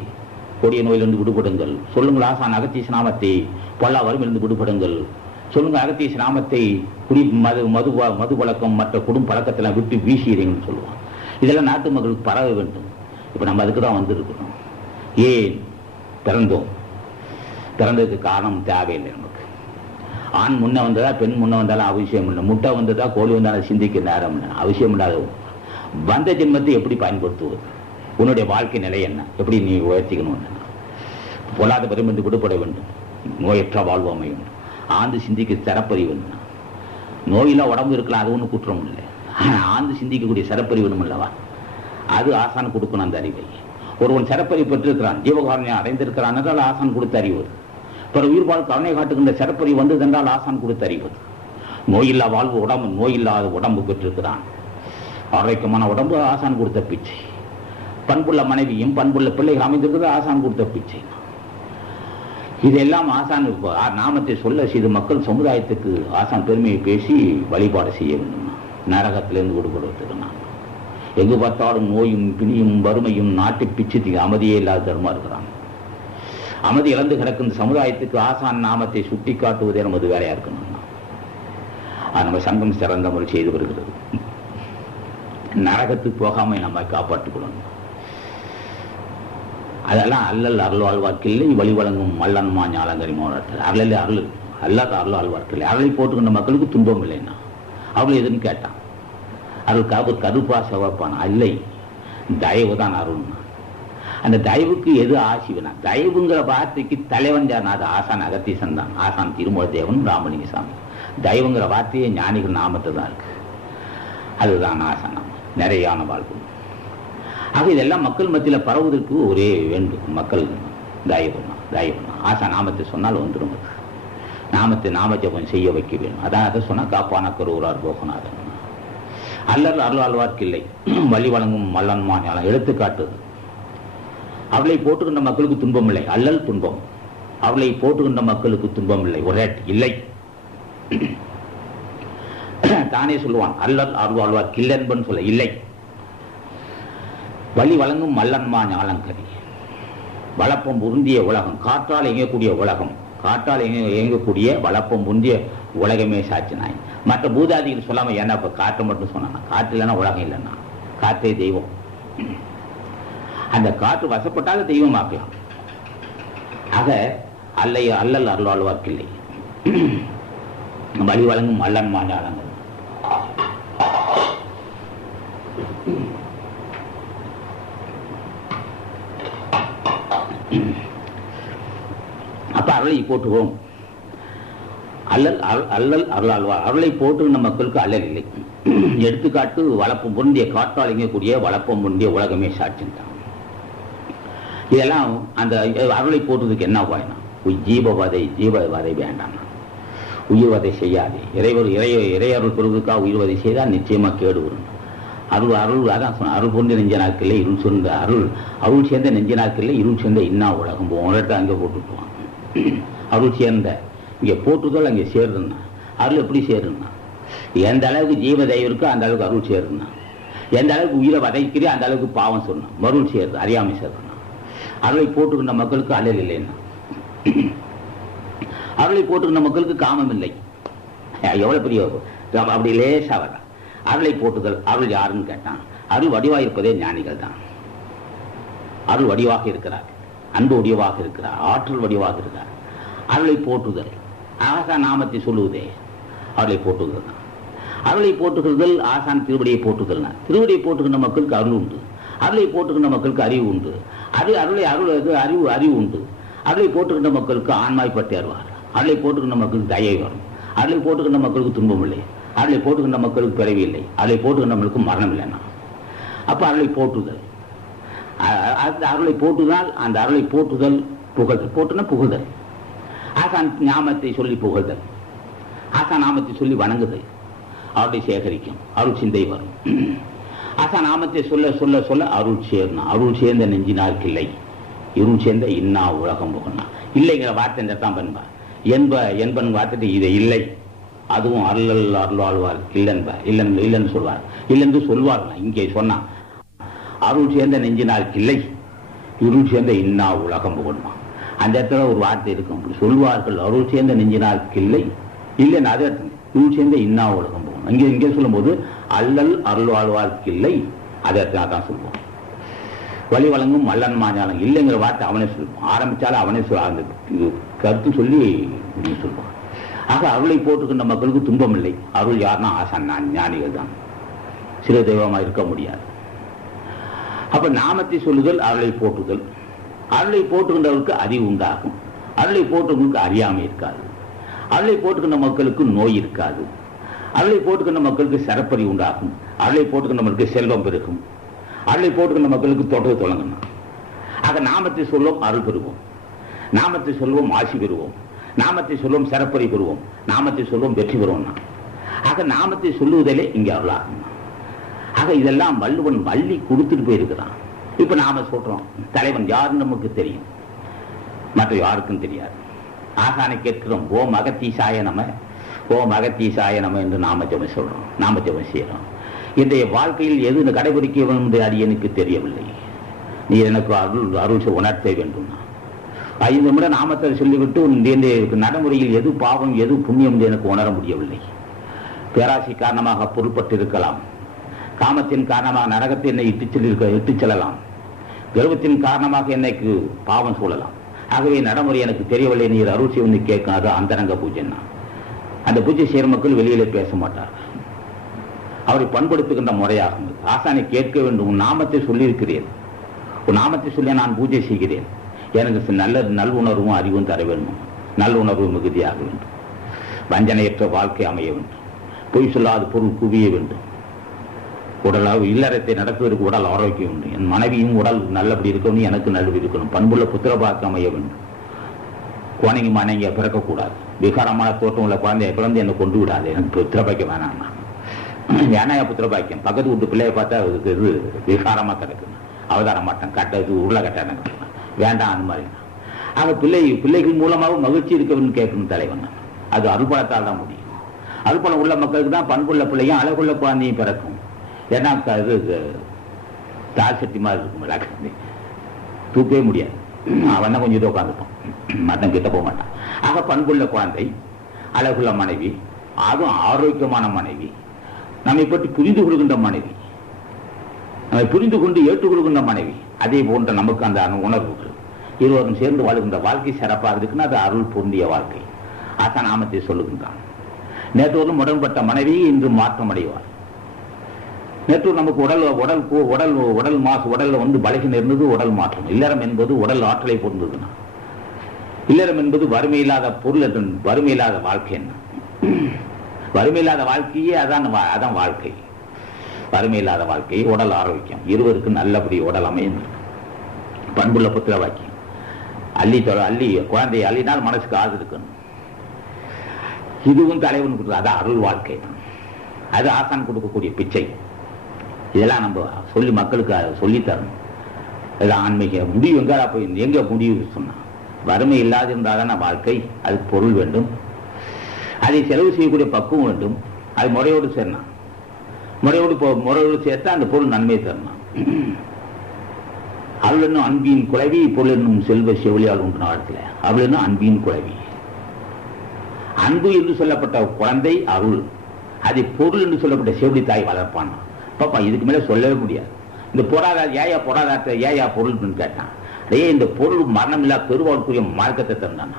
கொடிய நோயிலிருந்து விடுபடுங்கள். சொல்லுங்கள் ஆசான் அகத்தீச நாமத்தை, பொல்லா வறுமையிலிருந்து விடுபடுங்கள். சொல்லுங்கள் அகத்தீச நாமத்தை, குடி மது பழக்கம் மற்ற குடும்ப பழக்கத்தெல்லாம் விட்டு வீசிடுங்கன்னு சொல்லுவான். இதெல்லாம் நாட்டு மக்களுக்கு பரவ வேண்டும். இப்போ நம்ம அதுக்கு தான் வந்திருக்கிறோம். ஏன் பிறந்தோம்? பிறந்ததுக்கு காரணம் தேவையில்லை. நமக்கு ஆண் முன்ன வந்ததா பெண் முன்ன வந்தாலும் அவசியம் இல்லை. முட்டை வந்ததா கோழி வந்தாலும் சிந்திக்க நேரம் இல்லை. அவசியம் இல்லாத வந்த ஜென்மத்தை எப்படி பயன்படுத்துவது? உன்னுடைய வாழ்க்கை நிலை என்ன? எப்படி நீ உயர்த்திக்கணும்? பொல்லாத பெருமிருந்து விடுபட வேண்டும். நோயற்ற வாழ்வு அமையும். ஆழ்ந்து சிந்திக்க சிறப்பறிவு வேண்டும். நோயில்லா உடம்பு இருக்கலாம், அது ஒன்றும் குற்றம் இல்லை. ஆனால் ஆழ்ந்து சிந்திக்கக்கூடிய சிறப்பறிவு வேணும் அல்லவா? அது ஆசான் கொடுக்கணும். அந்த அறிவை ஒருவன் சிறப்பறிவு பெற்றிருக்கிறான், ஜீவகாரணியை அடைந்திருக்கிறான் என்றால் ஆசான் கொடுத்து அறிவது. பிற உயிர்வாழ் கருணை காட்டுகின்ற சிறப்பறிவு வந்தது என்றால் ஆசான் கொடுத்து அறிவது. நோயில்லா வாழ்வு உடம்பு, நோயில்லாத உடம்பு பெற்றிருக்கிறான். ஆரோக்கியமான உடம்பு ஆசான் கொடுத்த பிச்சை. பண்புள்ள மனைவியும் பண்புள்ள பிள்ளைகள் அமைந்திருக்கிறது ஆசான் கொடுத்த பிச்சை. இதெல்லாம் ஆசான் நாமத்தை சொல்ல செய்து மக்கள் சமுதாயத்துக்கு ஆசான் பெருமையை பேசி வழிபாடு செய்ய வேண்டும். நரகத்திலிருந்து விடுபடுவதற்கு நான் எங்கு பார்த்தாலும் நோயும் பிணியும் வறுமையும் நாட்டு பிச்சு அமைதியே இல்லாத தர்மா இருக்கிறான். அமைதி இழந்து கிடக்கும் சமுதாயத்துக்கு ஆசான் நாமத்தை சுட்டி காட்டுவதே நமது வேலையா இருக்கணும். நம்ம சங்கம் சிறந்த முறை செய்து வருகிறது. நரகத்துக்கு போகாம நம்ம காப்பாற்றிக் கொள்ளணும். அதெல்லாம் அல்லல் அருள் ஆழ்வார்க்கில்லை வழி வழங்கும் மல்லன்மா ஞாலங்கரி மோனத்தில் அருள் அருள் அல்லாத அருள் ஆழ்வார்க்கில்லை. அருளை போட்டுக்கின்ற மக்களுக்கு துன்பம் இல்லைன்னா அவள் எதுன்னு கேட்டான். அருள் கருப்பா செவப்பான் இல்லை, தயவு தான் அருள்னா. அந்த தயவுக்கு எது ஆசிவனா? தயவுங்கிற வார்த்தைக்கு தலைவன் யார்? அது ஆசான் அகத்தீசன் தான். ஆசான் திருமூல தேவன் ராமலிங்க சாமி. தயவுங்கிற வார்த்தையே ஞானிகள் நாமத்தை தான் இருக்கு. அதுதான் ஆசானம், நிறையான வாழ்வு. ஆக இதெல்லாம் மக்கள் மத்தியில் பரவுவதற்கு ஒரே வேண்டும். மக்கள் தயவுனா ஆசா நாமத்தை சொன்னால் வந்துடும். நாம ஜபம் செய்ய வைக்க வேண்டும். அதான் அதை சொன்னா காப்பான கருவூரார் போகநாதன். அல்லல் அருள் ஆழ்வார்க்கில்லை வழி வழங்கும் மல்லன்மா ஞானம் எடுத்துக்காட்டுது. அவளை போட்டுக்கின்ற மக்களுக்கு துன்பம் இல்லை. அல்லல் துன்பம். அவளை போட்டுக்கின்ற மக்களுக்கு துன்பம் இல்லை. ஒரே இல்லை. தானே சொல்லுவான் அல்லல் அருள் ஆழ்வார்க்கில்லை என்பன்னு சொல்ல இல்லை. வழி வழங்கும் மல்லன்மா ஞாலங்கரி. வளப்பம் உருந்திய உலகம், காற்றால் இயங்கக்கூடிய உலகம், காற்றால் இயங்கக்கூடிய வளப்பம் உருந்திய உலகமே சாட்சி நாய். மற்ற பூதாதிகள் சொல்லாம ஏன்னா இப்ப காற்று மட்டும் சொன்னா, காற்று இல்லைன்னா உலகம் இல்லைன்னா, காற்றே தெய்வம். அந்த காற்று வசப்பட்டாலும் தெய்வமாக்கலாம். ஆக அல்லல் அருள் ஆழ்வார்க்கில்லை வழி வழங்கும் மல்லன்மா ஞாலங்கரி. அப்ப அருளை போட்டுவோம். அல்லல் அருள் ஆழ்வார். அருளை போட்டு மக்களுக்கு அல்லல் இல்லை. எடுத்துக்காட்டு வளப்பம் பொருந்திய காற்றால் இயங்கக்கூடிய வளப்பம் பொருந்திய உலகமே சாட்சிட்டான். இதெல்லாம் அந்த அருளை போட்டுறதுக்கு என்ன பயனா? ஜீவவதை வேண்டாம். உயிர்வதை செய்யாதே. இறையருள் பெறுவதற்காக உயிர்வதை செய்தால் நிச்சயமா கேடு வரும். அருள் அதான் சொன்ன, அருள் பொருந்த நெஞ்ச நாட்கள் இருள் சொந்த அருள் சேர்ந்த நெஞ்ச நாட்கள் இருள் சேர்ந்த இன்னா உலகம் போட்டு அங்கே போட்டுட்டுவான். அருள் சேர்ந்த இங்கே போட்டுதல் அங்கே சேருதுன்னா அருள் எப்படி சேருன்னா, எந்த அளவுக்கு ஜீவ தயவு இருக்கோ அந்த அளவுக்கு அருள் சேருதுன்னா, எந்த அளவுக்கு உயிரை வதைக்கிறே அந்த அளவுக்கு பாவம் சொல்லணும். மருள் சேருது, அறியாமை சேருதுன்னா. அருளை போட்டுக்கின்ற மக்களுக்கு அல்லல் இல்லைன்னா, அருளை போட்டுக்கின்ற மக்களுக்கு காமம் இல்லை. எவ்வளவு பெரிய அப்படி லேசா வர அருளை போட்டுதல். அருள் யாருன்னு கேட்டான். அருள் வடிவாக இருப்பதே ஞானிகள் தான். அருள் வடிவாக இருக்கிறார், அன்பு வடிவாக இருக்கிறார், ஆற்றல் வடிவாக இருக்கிறார். அருளை போட்டுதல் ஆசா நாமத்தை சொல்லுவதே அருளை போட்டுதல் தான். அருளை போட்டுகிறதல் ஆசான் திருவடியை போட்டுதல். திருவடியை போட்டுக்கின்ற மக்களுக்கு அருள் உண்டு, அருளை போட்டுக்கின்ற மக்களுக்கு அறிவு உண்டு. அது அறிவு உண்டு. அருளை போட்டுக்கின்ற மக்களுக்கு ஆன்மாய் பற்றி அறிவார். அருளை போட்டுக்கின்ற மக்களுக்கு தயை வரும். அருளை போட்டுக்கின்ற மக்களுக்கு துன்பம் இல்லை. அருளை போட்டுக்கின்ற மக்களுக்கு பிறவி இல்லை. அருளை போட்டுக்கின்ற மக்களுக்கு மரணம் இல்லைன்னா அப்ப அருளை போட்டுதல். அருளை போட்டுதால் அந்த அருளை போட்டுதல் புகழ்தல். போட்டுனா புகழ்தல். ஆசான் ஞாபகத்தை சொல்லி புகழ்தல், ஆசான் நாமத்தை சொல்லி வணங்குதல், அவருடைய சேகரிக்கும் அருள் சிந்தை வரும். ஆசான் நாமத்தை சொல்ல சொல்ல சொல்ல அருள் சேர்னா அருள் சேர்ந்த நெஞ்சினார் கிள்ளை இருள் சேர்ந்த இன்னா உலகம் புகழ்னா. இல்லைங்கிற வார்த்தை இந்த தான் பண்பா என்பன் வார்த்தை இதை இல்லை அதுவும் அருள்வாழ்வார் இல்லைன்னு சொல்வார். இல்லைன்னு சொல்வார்கள். இங்கே சொன்னா அருள் சேர்ந்த நெஞ்சினார் கிள்ளை இருள் சேர்ந்த இன்னா உலகம் புகழ்மா. அந்த இடத்துல ஒரு வார்த்தை இருக்கும். அப்படி சொல்வார்கள் அருள் சேர்ந்த நெஞ்சினார் கிள்ளை இல்லைன்னு அதே இருள் சேர்ந்த இன்னா உலகம் புகழும். இங்கே சொல்லும் போது அருள்வாழ்வார் கிள்ளை அதே இடத்துல தான் சொல்லுவோம். வழி வழங்கும் மல்லன் மாஞ்சாலம் இல்லைங்கிற வார்த்தை அவனே சொல்லுவான். ஆரம்பிச்சாலும் அவனே அந்த கருத்து சொல்லி சொல்லுவான். ஆக அருளை போட்டுக்கின்ற மக்களுக்கு துன்பம் இல்லை. அருள் யாருன்னா ஆசான் ஞானிகள் தான். சிறு தெய்வமா இருக்க முடியாது. அப்ப நாமத்தை சொல்லுதல் அருளை போட்டுதல். அருளை போட்டுக்கின்றவருக்கு அறிவு உண்டாகும். அருளை போட்டுக்கிறவங்களுக்கு அறியாமை இருக்காது. அருளை போட்டுக்கின்ற மக்களுக்கு நோய் இருக்காது. அருளை போட்டுக்கின்ற மக்களுக்கு சரப்பறி உண்டாகும். அருளை போட்டுக்கின்ற மக்களுக்கு செல்வம் பெருகும். அருளை போட்டுக்கின்ற மக்களுக்கு தொட்டது தொடங்கணும். ஆக நாமத்தை சொல்வோம் அருள் பெறுவோம். நாமத்தை சொல்வோம் ஆசி பெறுவோம். நாமத்தை சொல்வோம் சிறப்பறி பெறுவோம். நாமத்தை சொல்வோம் வெற்றி பெறுவோம்னா. ஆக நாமத்தை சொல்லுவதிலே இங்கே அருளாகும். ஆக இதெல்லாம் வள்ளுவன் வள்ளி கொடுத்துட்டு போயிருக்கிறான். இப்ப நாம சொல்றோம் தலைவன் யாருன்னு நமக்கு தெரியும், மற்ற யாருக்கும் தெரியாது. ஆசானை கேட்கிறோம் ஓம் அகத்தீசாய நம, ஓம் அகத்தீசாய நம என்று நாம ஜெபம் சொல்றோம், நாம ஜெபம் செய்யறோம். இன்றைய வாழ்க்கையில் எது கடைபிடிக்க வேண்டும் என்று அது எனக்கு தெரியவில்லை. நீ எனக்கு அருள் உணர்த்த வேண்டும். 5 நிமிடம் நாமத்தை சொல்லிவிட்டு நடைமுறையில் எது பாவம் எது புண்ணியம் என்று எனக்கு உணர முடியவில்லை. பேராசை காரணமாக பொருள்பட்டு இருக்கலாம். காமத்தின் காரணமாக நரகத்தை என்னை இட்டு செல்லலாம். கர்வத்தின் காரணமாக என்னைக்கு பாவம் சூழலாம். ஆகவே நடைமுறை எனக்கு தெரியவில்லை. நீர் அருள் செய்வது கேட்காது அந்தரங்க பூஜைன்னா. அந்த பூஜை செய்கிற மக்கள் வெளியிலே பேச மாட்டார். அவரை பண்படுத்துகின்ற முறையாகும். ஆசானை கேட்க வேண்டும். உன் நாமத்தை சொல்லியிருக்கிறேன், உன் நாமத்தை சொல்லி நான் பூஜை செய்கிறேன். எனக்கு நல்லுணர்வும் அறிவும் தர வேண்டும். நல்லுணர்வு மிகுதியாக வேண்டும். வஞ்சனையற்ற வாழ்க்கை அமைய வேண்டும். பொய் சொல்லாத பொருள் குவிய வேண்டும். உடலாக இல்லறத்தை நடத்துவதற்கு உடல் ஆரோக்கியம் உண்டு. என் மனைவியும் உடல் நல்லபடி இருக்கணும், எனக்கு நல்லபடி இருக்கணும். பண்புள்ள புத்திரபாக்கம் அமைய வேண்டும். குழந்தைங்க மனைங்க பிறக்கக்கூடாது. விகாரமான தோட்டம் உள்ள குழந்தைய பிறந்து என்னை கொண்டு விடாது. எனக்கு புத்திரபாக்கியம் வேணாம்னா வேணாயா புத்திரபாக்கியம். பக்கத்து வீட்டு பிள்ளைய பார்த்தா அதுக்கு இது விகாரமா கிடக்குது. அவதார மாட்டேன் கட்டது உருளை கட்ட வேண்டாம் அந்த மாதிரி. ஆக பிள்ளைகள் மூலமாக மகிழ்ச்சி இருக்கணும்னு கேட்கணும் தலைவன். அது அருள்பலத்தால் தான் முடியும். அருள்பலம் உள்ள மக்களுக்கு தான் பண்புள்ள பிள்ளையும் அழகுள்ள குழந்தையும் பிறக்கும். ஏன்னா இது தார் சட்டி மாதிரி இருக்கும். விளக்கு தூக்கவே முடியாது. அவன் தான் கொஞ்சம் இதை உட்காந்துப்பான், மட்டன் கிட்ட போக மாட்டான். ஆக பண்புள்ள குழந்தை, அழகுள்ள மனைவி, அதுவும் ஆரோக்கியமான மனைவி, நம்மை பற்றி புரிந்து கொள்கின்ற மனைவி, நம்மை புரிந்து கொண்டு ஏற்றுக்கொள்கின்ற மனைவி, அதே போன்ற நமக்கு அந்த உணர்வுகள் இருவரும் சேர்ந்து வாழ்கின்ற வாழ்க்கை சிறப்பாக இருக்குன்னா அது அருள் பொருந்திய வாழ்க்கை. ஆசான் நாமத்தை சொல்லுகின்றான். நேற்றோரும் உடன்பட்ட மனைவி இன்று மாற்றம் அடைவார். நேற்று நமக்கு உடல் மாசு உடல்ல பலகீனம் இருந்தது, உடல் மாற்றம். இல்லறம் என்பது உடல் ஆற்றலை பொருந்ததுன்னா, இல்லறம் என்பது வறுமையில்லாத பொருள், வறுமையில்லாத வாழ்க்கை. என்ன வறுமையில்லாத வாழ்க்கையே அதான் வாழ்க்கை. வறுமையில்லாத வாழ்க்கை, உடல் ஆரோக்கியம், இருவருக்கு நல்லபடி உடல் அமைந்து பண்புள்ள புத்திர வாக்கியம். அள்ளி குழந்தையை அள்ளினால் மனசுக்கு ஆறு இருக்கணும். இதுவும் தலைவன் கொடுத்தது. அது அருள் வாழ்க்கை தான். அது ஆசான் கொடுக்கக்கூடிய பிச்சை. இதெல்லாம் நம்ம சொல்லி மக்களுக்கு சொல்லித்தரணும். இது ஆன்மீக முடிவு எங்கடா போய் எங்க முடிவு சொன்னா வறுமை இல்லாது இருந்தாதான வாழ்க்கை. அதுக்கு பொருள் வேண்டும், அதை செலவு செய்யக்கூடிய பக்குவம் வேண்டும். அது முறையோடு சேரணும். முறையோடு சேர்த்தா அந்த பொருள் நன்மை தரணும். அவள் என்னும் அன்பின் குழவி, பொருள் என்னும் செல்வ செவிலியால் உண்டு நாடத்துல. அவள் என்னும் அன்பின் குழவி. அன்பு என்று சொல்லப்பட்ட குழந்தை அருள், அதை பொருள் என்று சொல்லப்பட்ட செவிலி தாய் வளர்ப்பான். பாப்பா இதுக்கு மேல சொல்லவே முடியாது. இந்த பொருளாதாரத்தை ஏயா பொருள் கேட்டான். அதே இந்த பொருள் மரணம் இல்லா பெருவாழ்க்குரிய மார்க்கத்தை தந்தான்.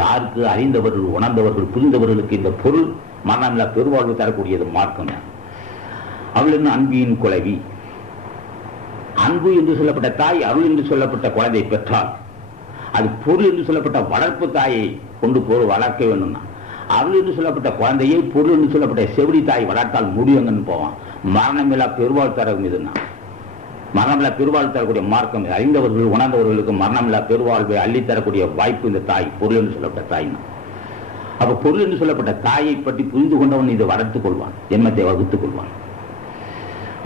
யாருக்கு அறிந்தவர்கள், உணர்ந்தவர்கள், புரிந்தவர்களுக்கு இந்த பொருள் மரணம் இல்லா பெருவாழ்வு தரக்கூடியது மார்க்கம். அவள் என்ன அன்பின் குழவி. அன்பு என்று சொல்லப்பட்ட தாய் அருள் என்று சொல்லப்பட்ட குழந்தை பெற்றால் அது பொருள் என்று சொல்லப்பட்ட வளர்ப்பு தாயை கொண்டு போய் வளர்க்க வேண்டும்னா, அருள் என்று சொல்லப்பட்ட குழந்தையை பொருள் என்று சொல்லப்பட்ட செவிலி தாய் வளர்த்தால் முடியுங்கன்னு போவான். மரணமில்லா பெருவாழ் தர மீதுனா, மரணமில்லா பெருவாழ் தரக்கூடிய மார்க்கம் அறிந்தவர்கள் உணர்ந்தவர்களுக்கு மரணமில்லா பெருவாழ்வை அள்ளித்தரக்கூடிய வாய்ப்பு இந்த தாய் பொருள் என்று சொல்லப்பட்ட தாய். அப்ப பொருள் என்று சொல்லப்பட்ட தாயை பற்றி புரிந்து கொண்டவன் இதை வளர்த்துக் கொள்வான், ஜென்மத்தை வகுத்துக் கொள்வான்.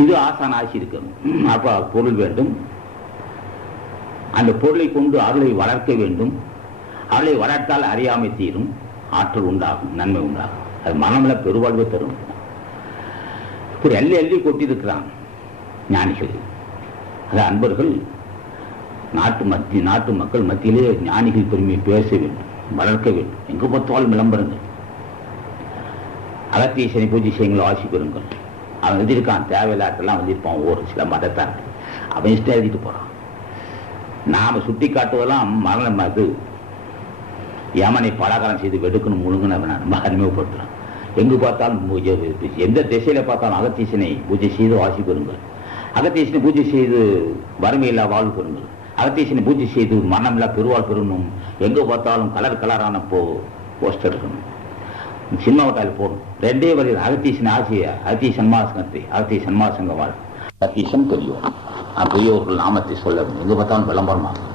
இது ஆசான் ஆசி இருக்கணும். அப்ப பொருள் வேண்டும், அந்த பொருளை கொண்டு அருளை வளர்க்க வேண்டும். அருளை வளர்த்தால் அறியாமை தீரும், ஆற்றல் உண்டாகும், நன்மை உண்டாகும். அது மனமில்ல பெருவாழ்வை தரும். இப்படி அள்ளி அள்ளி கொட்டியிருக்கிறான் ஞானிகள். அது அன்பர்கள் நாட்டு மக்கள் மத்தியிலே ஞானிகள் பெருமையை பேச வேண்டும், வளர்க்க வேண்டும். எங்கு பார்த்தாலும் விளம்பரங்கள். அகத்தீசனை பூஜை செய்யுங்கள், ஆசி பெறுங்கள். அவன் எழுதியிருக்கான், தேவையில்லாட்டெல்லாம் வந்திருப்பான். ஒரு சில மதத்தான் அவன் இஷ்டம் எழுதிட்டு போறான். நாம சுட்டி காட்டுவதெல்லாம் மரணம். அது யமனை பலகாரம் செய்து வெடுக்கணும் முழுங்கன்னு நம்ம அறிமுகப்படுத்துறான். எங்கு பார்த்தாலும் பூஜை, எந்த திசையில பார்த்தாலும் அகத்தீசனை பூஜை செய்து ஆசி பெறுங்கள், அகத்தீசனை பூஜை செய்து வறுமையில்லா வாழ்வு பெறுங்கள், அகத்தீசனை பூஜை செய்து மரணமில்லா பெருவாழ் பெறணும். எங்க பார்த்தாலும் கலர் கலரான போஸ்டர் இருக்கணும், சின்ன ஓட்டாயில் போடணும். ரெண்டே வரையில் அகத்தீசன் ஆசிய அகத்தீ சன்மாசங்கத்தை அகத்தீ சன்மாசங்க வாழ் அகத்தீசன் பெரியோர். பெரியோர்கள் நாமத்தை சொல்ல வேண்டும். எங்க பார்த்தாலும் விளம்பரமாக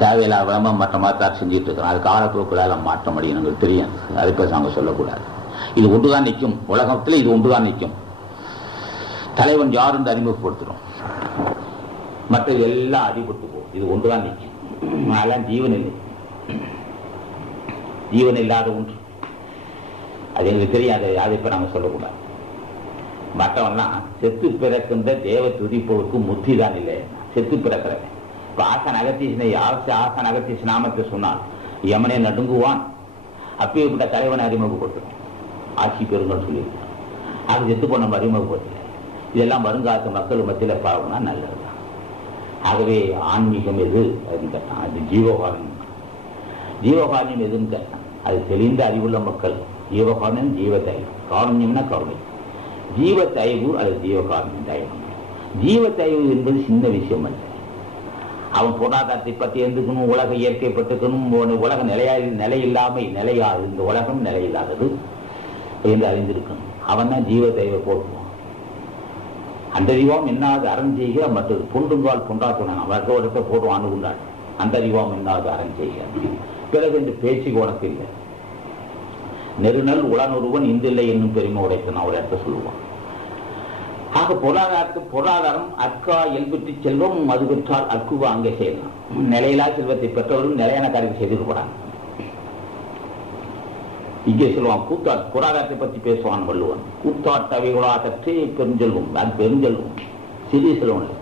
தேவையில்லாத விளம்பரம் மற்ற மாற்றார் செஞ்சுட்டு இருக்கிறோம். அது காலப்போக்கில் மாற்றம் அடையும், எங்களுக்கு தெரியும். அதை பற்றி நாங்க சொல்லக்கூடாது. இது ஒன்றுதான் நிற்கும், உலகத்தில் இது ஒன்றுதான் நிற்கும். தலைவன் யார் என்று அறிமுகப்படுத்துறோம், மற்ற எல்லாம் அடிபட்டு போகும். இது ஒன்றுதான் நிற்கும். அதெல்லாம் ஜீவன் இல்லை, ஜீவன் இல்லாத ஒன்று. அது எங்களுக்கு தெரியாது, அதை இப்ப நாங்க சொல்லக்கூடாது. மற்றவன்லாம் செத்து பிறக்கின்ற தேவ துதிப்போருக்கு முத்தி தான் இல்லை, செத்து பிறக்கிறவன். இப்ப ஆசான் அகத்தீசனை ஆசான் அகத்தீச நாமத்தை சொன்னால் யமனை நடுங்குவான். அப்பேற்பட்ட தலைவனை அறிமுகப்படுத்துறோம், ஆட்சி பெருங்கள் சொல்லியிருக்கான். அது செத்து போன நம்ம அறிமுகப்படுத்தல. இதெல்லாம் வருங்காலத்து மக்கள் மத்தியில் பார்க்கணும்னா நல்லதுதான். ஆகவே ஆன்மீகம் எது அதுன்னு கேட்டான். அது ஜீவகாரணம். ஜீவகாரண்யம் எதுன்னு கேட்டான். அது தெளிந்த அறிவுள்ள மக்கள். ஜீவகாரணம் ஜீவதயவு, காரண்யம்னா கருணை. ஜீவதயவு அது ஜீவகாரண்யம் தயவு. ஜீவதயவு என்பது சின்ன விஷயம் அல்ல. அவன் பொருளாதாரத்தை பற்றி எழுந்துக்கணும், உலக இயற்கை பட்டுக்கணும், உலக நிலையில்லாமை நிலையாது, இந்த உலகம் நிலையில்லாதது என்று அறிந்திருக்கணும். அவன் தான் ஜீவதயவை போட்டுவான். அந்த அறிவாம் என்னாவது அறம் செய்கிற மற்றது பொண்டுங்கால் பொண்டாத்துனான். அவன் இடத்தை போடுவான் அணுகுண்டான். அந்த அறிவாம் என்னாவது அறம் செய்கிற பிறகு இந்த பேச்சுக்கு உனக்கு இல்லை. நெருநல் உளனொருவன் இந்தில்லை என்னும் பெருமை உடைத்தான் அவள் இடத்த சொல்லுவான். ஆக பொருளாதாரம் அக்கா இயல்புற்றி செல்வம் அது பெற்றால் அக்குவா அங்கே செய்யலாம். நிலையிலா செல்வத்தை பெற்றவர்கள் நிலையான காரியத்தை செய்திருக்கிறாங்க. இங்கே சொல்லுவான் கூத்தாட். பொருளாதாரத்தை பற்றி பேசுவான் வள்ளுவன். கூத்தாட்டவைகளா கற்றே பெருஞ்செல்வம். அது பெருஞ்செல்வம், சிறிய செல்வம் இல்லை.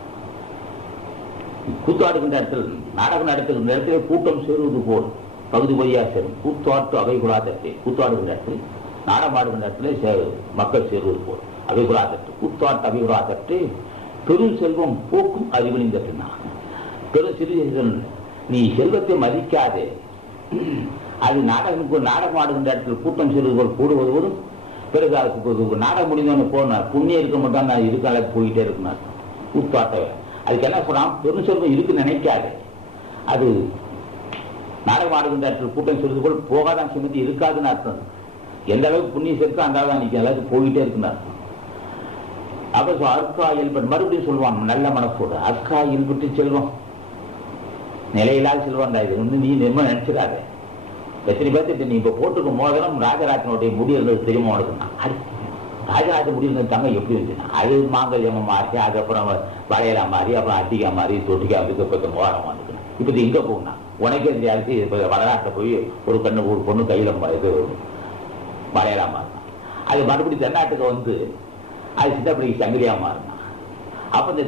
கூத்தாடுகின்ற இடத்தில் நாடகம் நடத்துகின்ற இடத்துல கூட்டம் சேருவது போல் பகுதி பகுதியாக சேரும். கூத்தாட்டு அவைகுலாதற்று. கூத்தாடுகின்ற இடத்தில் நாடகமாடுகின்ற இடத்துல மக்கள் சேருவது போல் அவைகுலாதற்று. கூத்தாட்டு அவைகுலாதற்று பெரும் செல்வம் போக்கும் அறிவழிந்த பெரும் சிறிய செல்வம். நீ செல்வத்தை மதிக்காதே. அது நாடகம் ஆடுகின்ற இடத்தில் கூட்டம் சேருவது போல் கூடுவதும் பிறகு அதுக்கு நாடகம் முடிந்தவன போனார் புண்ணியம் இருக்க மட்டும் நான் இருக்கால போயிட்டே இருக்கணும். கூத்தாட்டவை அதுக்கு என்ன சொல்றான், பெரும் செல்வம் இருக்குன்னு நினைக்காது. அது நாடகம் ஆடுகின்ற இடத்தில் கூட்டம் சொல்றது போல் போகாதான் சுமத்தி இருக்காதுன்னு அர்த்தம். எந்த அளவுக்கு புண்ணியம் சேர்க்கோ அந்த அளவு நிற்கும், எல்லாத்துக்கும் போயிட்டே இருக்குன்னு அர்த்தம். அப்ப அக்கா இயல்பு மறுபடியும் சொல்லுவான் நல்ல மனப்போடு. அக்கா இயல்புட்டு செல்வம் நிலையில்லாத செல்வம் தான். இது வந்து நீ நிர்ம நினைச்சிடாத. எத்தனை பேர்த்து நீ இப்ப போட்டுக்க மோதிரம் ராஜராஜனுடைய முடி இருந்தது தெரியுமா உனக்குன்னா, ராஜராஜ முடி இருந்தது தாங்க எப்படி இருந்துச்சுன்னா அது மாங்கல்யமா மாறி, அதுக்கப்புறம் வளையலா மாறி, அப்புறம் அட்டிக்கா மாறி, தொட்டிக்கா அதுக்கு மோதிரம் வந்துக்கணும். இப்ப இது எங்க போகணும் உனக்கே தெரியாது. இப்ப வடநாட்டில் போய் ஒரு பொண்ணு கையில இது வளையலா மாறினான். அது மறுபடி தென்னாட்டுக்கு வந்து அது சித்தப்படிக்கு சங்கிலியா மாறினான். அப்ப இந்த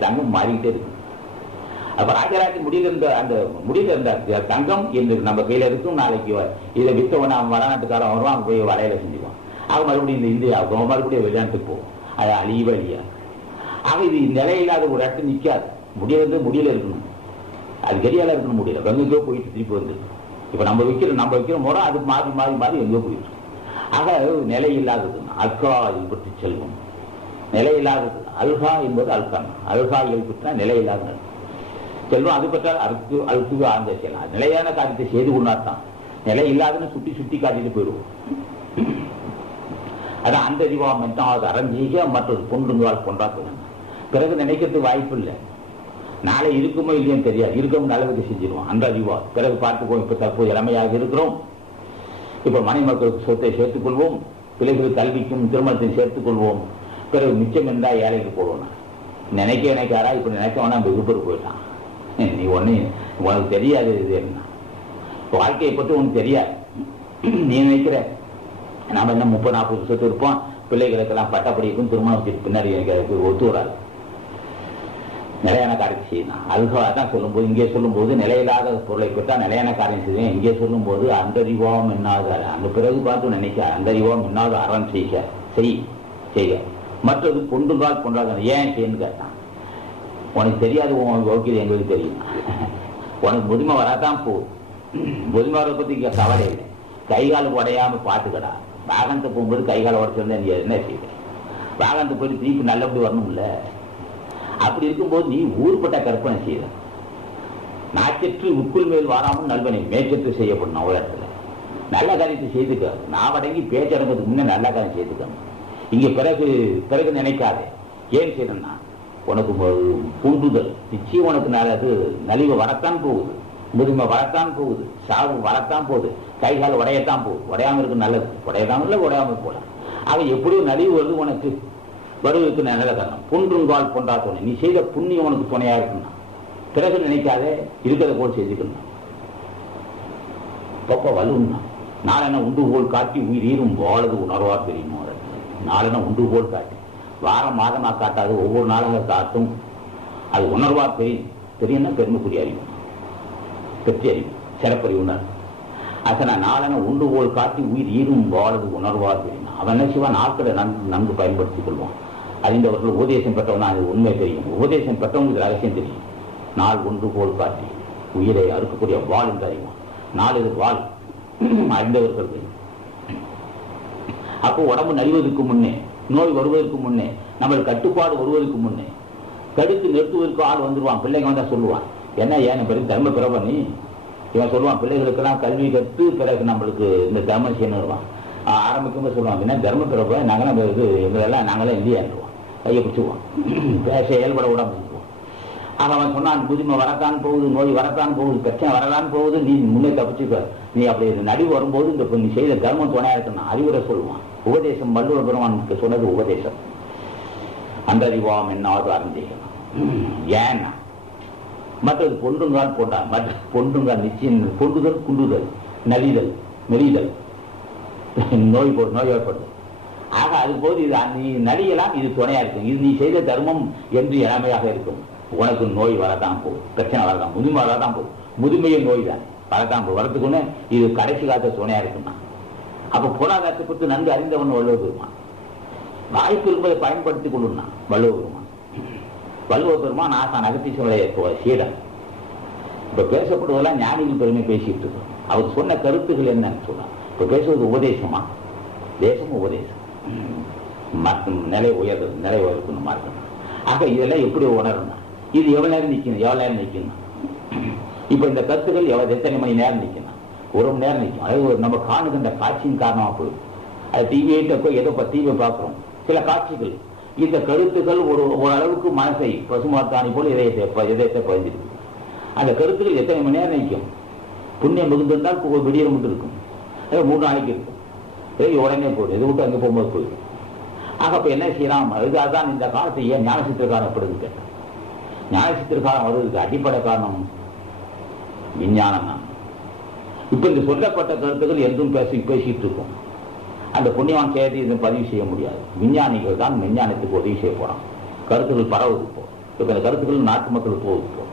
தங்கம் மாறிக்கிட்டே இருக்கு. அப்ப ராஜராஜ முடியல இருந்த அந்த முடியல இருந்த தங்கம் என்று நம்ம கையில இருக்கும். நாளைக்கு இதை வித்தவன அவன் வடநாட்டுக்காரன் வருவான், அங்க போய் வளையல செஞ்சுவான். அவன் மறுபடியும் இந்த இந்தியாவுக்கு மறுபடியும் வெளிநாட்டுக்கு போகும். அது அழிவ அழியா. ஆக இது நிலையில்லாத ஒரு இடத்துல நிற்காது. முடியல இருக்கணும், அது கெரியால இருக்கணும். முடியல எங்கெங்கோ போயிட்டு திருப்பி வந்து இப்ப நம்ம வைக்கிற முறை அது மாறி மாறி மாறி எங்கோ போயிட்டு. ஆக நிலை இல்லாதது அக்கா பற்றி செல்வம் நிலை இல்லாதது. அல்கா என்பது அல்கான். அல்கா இயல்புனா நிலையில்லாத செல்வம். அது பெற்றால் அழுக்கு ஆழ்ந்த செய்யலாம். நிலையான காரியத்தை செய்து கொண்டாதான். நிலை இல்லாதுன்னு சுட்டி சுட்டி காட்டிட்டு போயிடுவோம். அதான் அந்த அறிவாம் எட்டாவது அறஞ்செய்க மற்றொரு பொன்றுங்கால் கொண்டாக்குவாங்க. பிறகு நினைக்கிறதுக்கு வாய்ப்பு இல்லை. நாளை இருக்குமோ இல்லையும் தெரியாது. இருக்கவும் நல்லதுக்கு செஞ்சிருவோம். அந்த அறிவா பிறகு பார்த்துக்குவோம். இப்ப தற்போது இளமையாக இருக்கிறோம். இப்ப மனை மக்களுக்கு சொத்தை சேர்த்துக் கொள்வோம். பிள்ளைகளுக்கு கல்விக்கும் திருமணத்தையும் சேர்த்துக் கொள்வோம். பிறகு மிச்சம் இருந்தா ஏழைக்கு போடுவோம். நினைக்காரா இப்ப நினைக்க வேணா வெகுப்பெரு போயிட்டான். நீ ஒண்ணு உனக்கு தெரியாது. இது என்ன வாழ்க்கையை பற்றி உனக்கு தெரியாது. நீ நினைக்கிற நாம என்ன 30-40 வருஷத்துக்கு இருப்போம். பிள்ளைகளுக்கெல்லாம் பட்டப்படிக்கும் திருமணத்துக்கு பின்னாடி எனக்கு ஒத்து வராது. நிலையான காரியத்தை செய்யணும். அதுதான் சொல்லும்போது இங்கே சொல்லும்போது நிலையில்லாத பொருளை பெற்றா நிலையான காரியம் செய்வேன். இங்கே சொல்லும் போது அந்த அறிவாம் என்னாவது அந்த பிறகு பார்த்து நினைக்க அந்த அறிவாம் என்னாவது அறம் செய்ய மற்றது கொண்டுங்கால் கொண்டாத ஏன் செய்யன்னு கேட்டான். உனக்கு தெரியாது. ஓகே எங்களுக்கு தெரியும். உனக்கு முதுமை வராதான் போகும். முதுமை வர பத்தி இங்க கவலை இல்லை. கைகால் உடையாம பார்த்துக்கடா. வாகனத்தை போகும்போது கைகால உடச்சிருந்தா நீ என்ன செய்ய? வாகனத்தை போய் திருப்பி நல்லபடி வரணும்ல. அப்படி இருக்கும்போது நீ ஊர்பட்ட கற்பனை செய்த நாச்சற்று உக்குள் மேல் வாராமல் நல்வனை மேற்சற்று செய்யப்படணும். அவ்வளோ இடத்துல நல்ல காரியத்தை செய்துக்க. நான் அடங்கி பேச்சடங்கிறதுக்கு முன்னே நல்ல காரியம் செய்துக்கணும். இங்க பிறகு நினைக்காதே. ஏன் செய்யணும்னா உனக்கு பூண்டுதல் நிச்சயம் உனக்கு நல்லது. நலிவு வரத்தான் போகுது. முதுமை வரத்தான் போகுது. சாவு வரத்தான் போகுது. கைகால் உடையத்தான் போகுது. உடையாம இருக்கு நல்லது. உடையதான் இல்லை உடையாமல் போகலாம். அவன் எப்படியும் நலிவு வருது. உனக்கு வருவதற்கு நல்ல காரணம். புன்றுங்கால் கொண்டா துணை. நீ செய்த புண்ணியம் உனக்கு துணையா இருக்குன்னா பிறகு நினைக்காதே. இருக்கிறத போல் செஞ்சுக்கணும். பப்ப வலுன்னா நாளென உண்டுகோல் காட்டி உயிரீரும் வாழது உணர்வார் தெரியுமோ. நாளென உண்டுகோல் காட்டி வாரம் மாதமா காட்டாது ஒவ்வொரு நாளாக காட்டும். அது உணர்வார் தெரியும்னா பெருமைக்குரிய அறிவு, பெற்ற அறிவு, சிறப்பறிவுணர். அதனை நாளென உண்டுகோல் காட்டி உயிர் ஈரும் வாழது உணர்வார் தெரியும். அவன் என்ன செய்வான்? நாட்களை நன்கு பயன்படுத்திக் கொள்வான். அறிந்தவர்கள் உபதேசம் பெற்றவனா அது உண்மை தெரியும். உபதேசம் பெற்றவங்களுக்கு ரகசியம் தெரியும். நாள் ஒன்றுகோல் காட்டி உயிரை அறுக்கக்கூடிய வாள் என்று அறிவான். நாலு வாள் அறிந்தவர்கள் தெரியும். அப்போ உடம்பு நலிவதற்கு முன்னே, நோய் வருவதற்கு முன்னே, நம்ம கட்டுப்பாடு வருவதற்கு முன்னே, தடுத்து நிறுத்துவதற்கு ஆள் வந்துடுவான். பிள்ளைங்க வந்தா சொல்லுவான், என்ன ஏன் பிறகு தர்ம பிறவனி இவன் சொல்லுவான். பிள்ளைகளுக்கெல்லாம் கல்வி கற்று பிறகு நம்மளுக்கு இந்த தர்மம் செய்யணுவான். ஆரம்பிக்கும்போது சொல்லுவாங்க, என்ன தர்ம பிறப்ப நாங்கள் நம்ம இது எங்களெல்லாம் நாங்களாம் இந்தியாண்டுவோம். கையை பிடிச்சிக்குவோம். பேச செயல்பட விடாம செஞ்சுக்குவோம். ஆக அவன் சொன்னான், புதுமை வரத்தான் போகுது, நோய் வரத்தான் போகுது, பிரச்சனை வரதான் போகுது, நீ முன்னே தப்பிச்சுக்க. நீ அப்படி நடுவு வரும்போது இந்த நீ செய்த தர்மம் துணையா இருக்கணும். அறிவுரை சொல்லுவான். உபதேசம் வள்ளுவ பெருமானுக்கு சொன்னது உபதேசம். அந்த அறிவாம் என்னாவது அறிஞ்சிக்கணும். ஏன்னா மற்றது பொன்றுங்கால் போட்டான். மற்ற பொன்றுங்கால் நிச்சயம் பொண்டுதல், குண்டுதல், நலிதல், மெலிதல், நோய்வாய்ப்படுதல். ஆக அது போது இது நீ நலியலாம். இது துணையா இருக்கும். இது நீ செய்த தர்மம் என்று இளமையாக இருக்கும். உனக்கு நோய் வரதான் போகும், பிரச்சனை வரதான், முதுமை வரதான் போகும். முதுமையை நோய் தான் வரதான் போகும். வரத்துக்குன்னு இது கடைசி காலத்தை துணையா இருக்குமா? அப்ப பொருளாதாரத்தை பற்றி நன்கு அறிந்தவன் வள்ளுவ பெருமான். வாய்ப்பு இருப்பதை பயன்படுத்திக் கொள்ளுனா வள்ளுவ பெருமான். வள்ளுவ பெருமான் ஆசான் அகத்தீஸ்வரனுடைய சீடன். இப்ப பேசப்படுவதெல்லாம் ஞானிகள் பெருமை பேசிட்டு இருக்கோம். அவர் சொன்ன கருத்துக்கள் என்னன்னு சொன்னார். இப்ப பேசுவது உபதேசமா? தேசம் உபதேசம். நிலை உயர்வு, நிலை உயர்வுன்னு இருக்கணும். ஆக இதெல்லாம் எப்படி உணரணும்? இது எவ்வளவு நேரம் நிற்கணும்? இப்ப இந்த கருத்துக்கள் எத்தனை மணி நேரம் நிற்கணும்? 1 மணி நேரம் நிற்கும். அது நம்ம காணுகின்ற காட்சியின் காரணமா போயிடும். அது டிவியை ஏதோ டிவி பார்க்கிறோம். சில காட்சிகள் இந்த கருத்துக்கள் ஓரளவுக்கு மனசை பசுமாத்தானி போல இதயத்தை பதிஞ்சிருக்கு. அந்த கருத்துக்கள் எத்தனை மணி நேரம் நிற்கும்? புண்ணியம் மிகுந்திருந்தால் விடிய மட்டும் இருக்கும். 3 நாளைக்கு இருக்கும். உடனே போயிடும். எது விட்டு அங்கே போகும்போது போயிடும். ஆக அப்ப என்ன செய்யலாம்? அதுதான் இந்த காலத்தை ஏன் ஞான சித்திரக்காரம் படுது கேட்டேன். ஞான சித்திரக்காரம் வருவதற்கு அடிப்படை காரணம் விஞ்ஞானம் தான். இப்ப இந்த சொல்லப்பட்ட கருத்துக்கள் எதுவும் பேசிட்டு இருக்கும். அந்த புண்ணியவான் சேர்த்து இதை பதிவு செய்ய முடியாது. விஞ்ஞானிகள் தான் விஞ்ஞானத்துக்கு உதவி செய்ய போறான். கருத்துக்கள் பரவுது போ. இப்ப இந்த கருத்துக்கள் நாட்டு மக்கள் போகுது போ.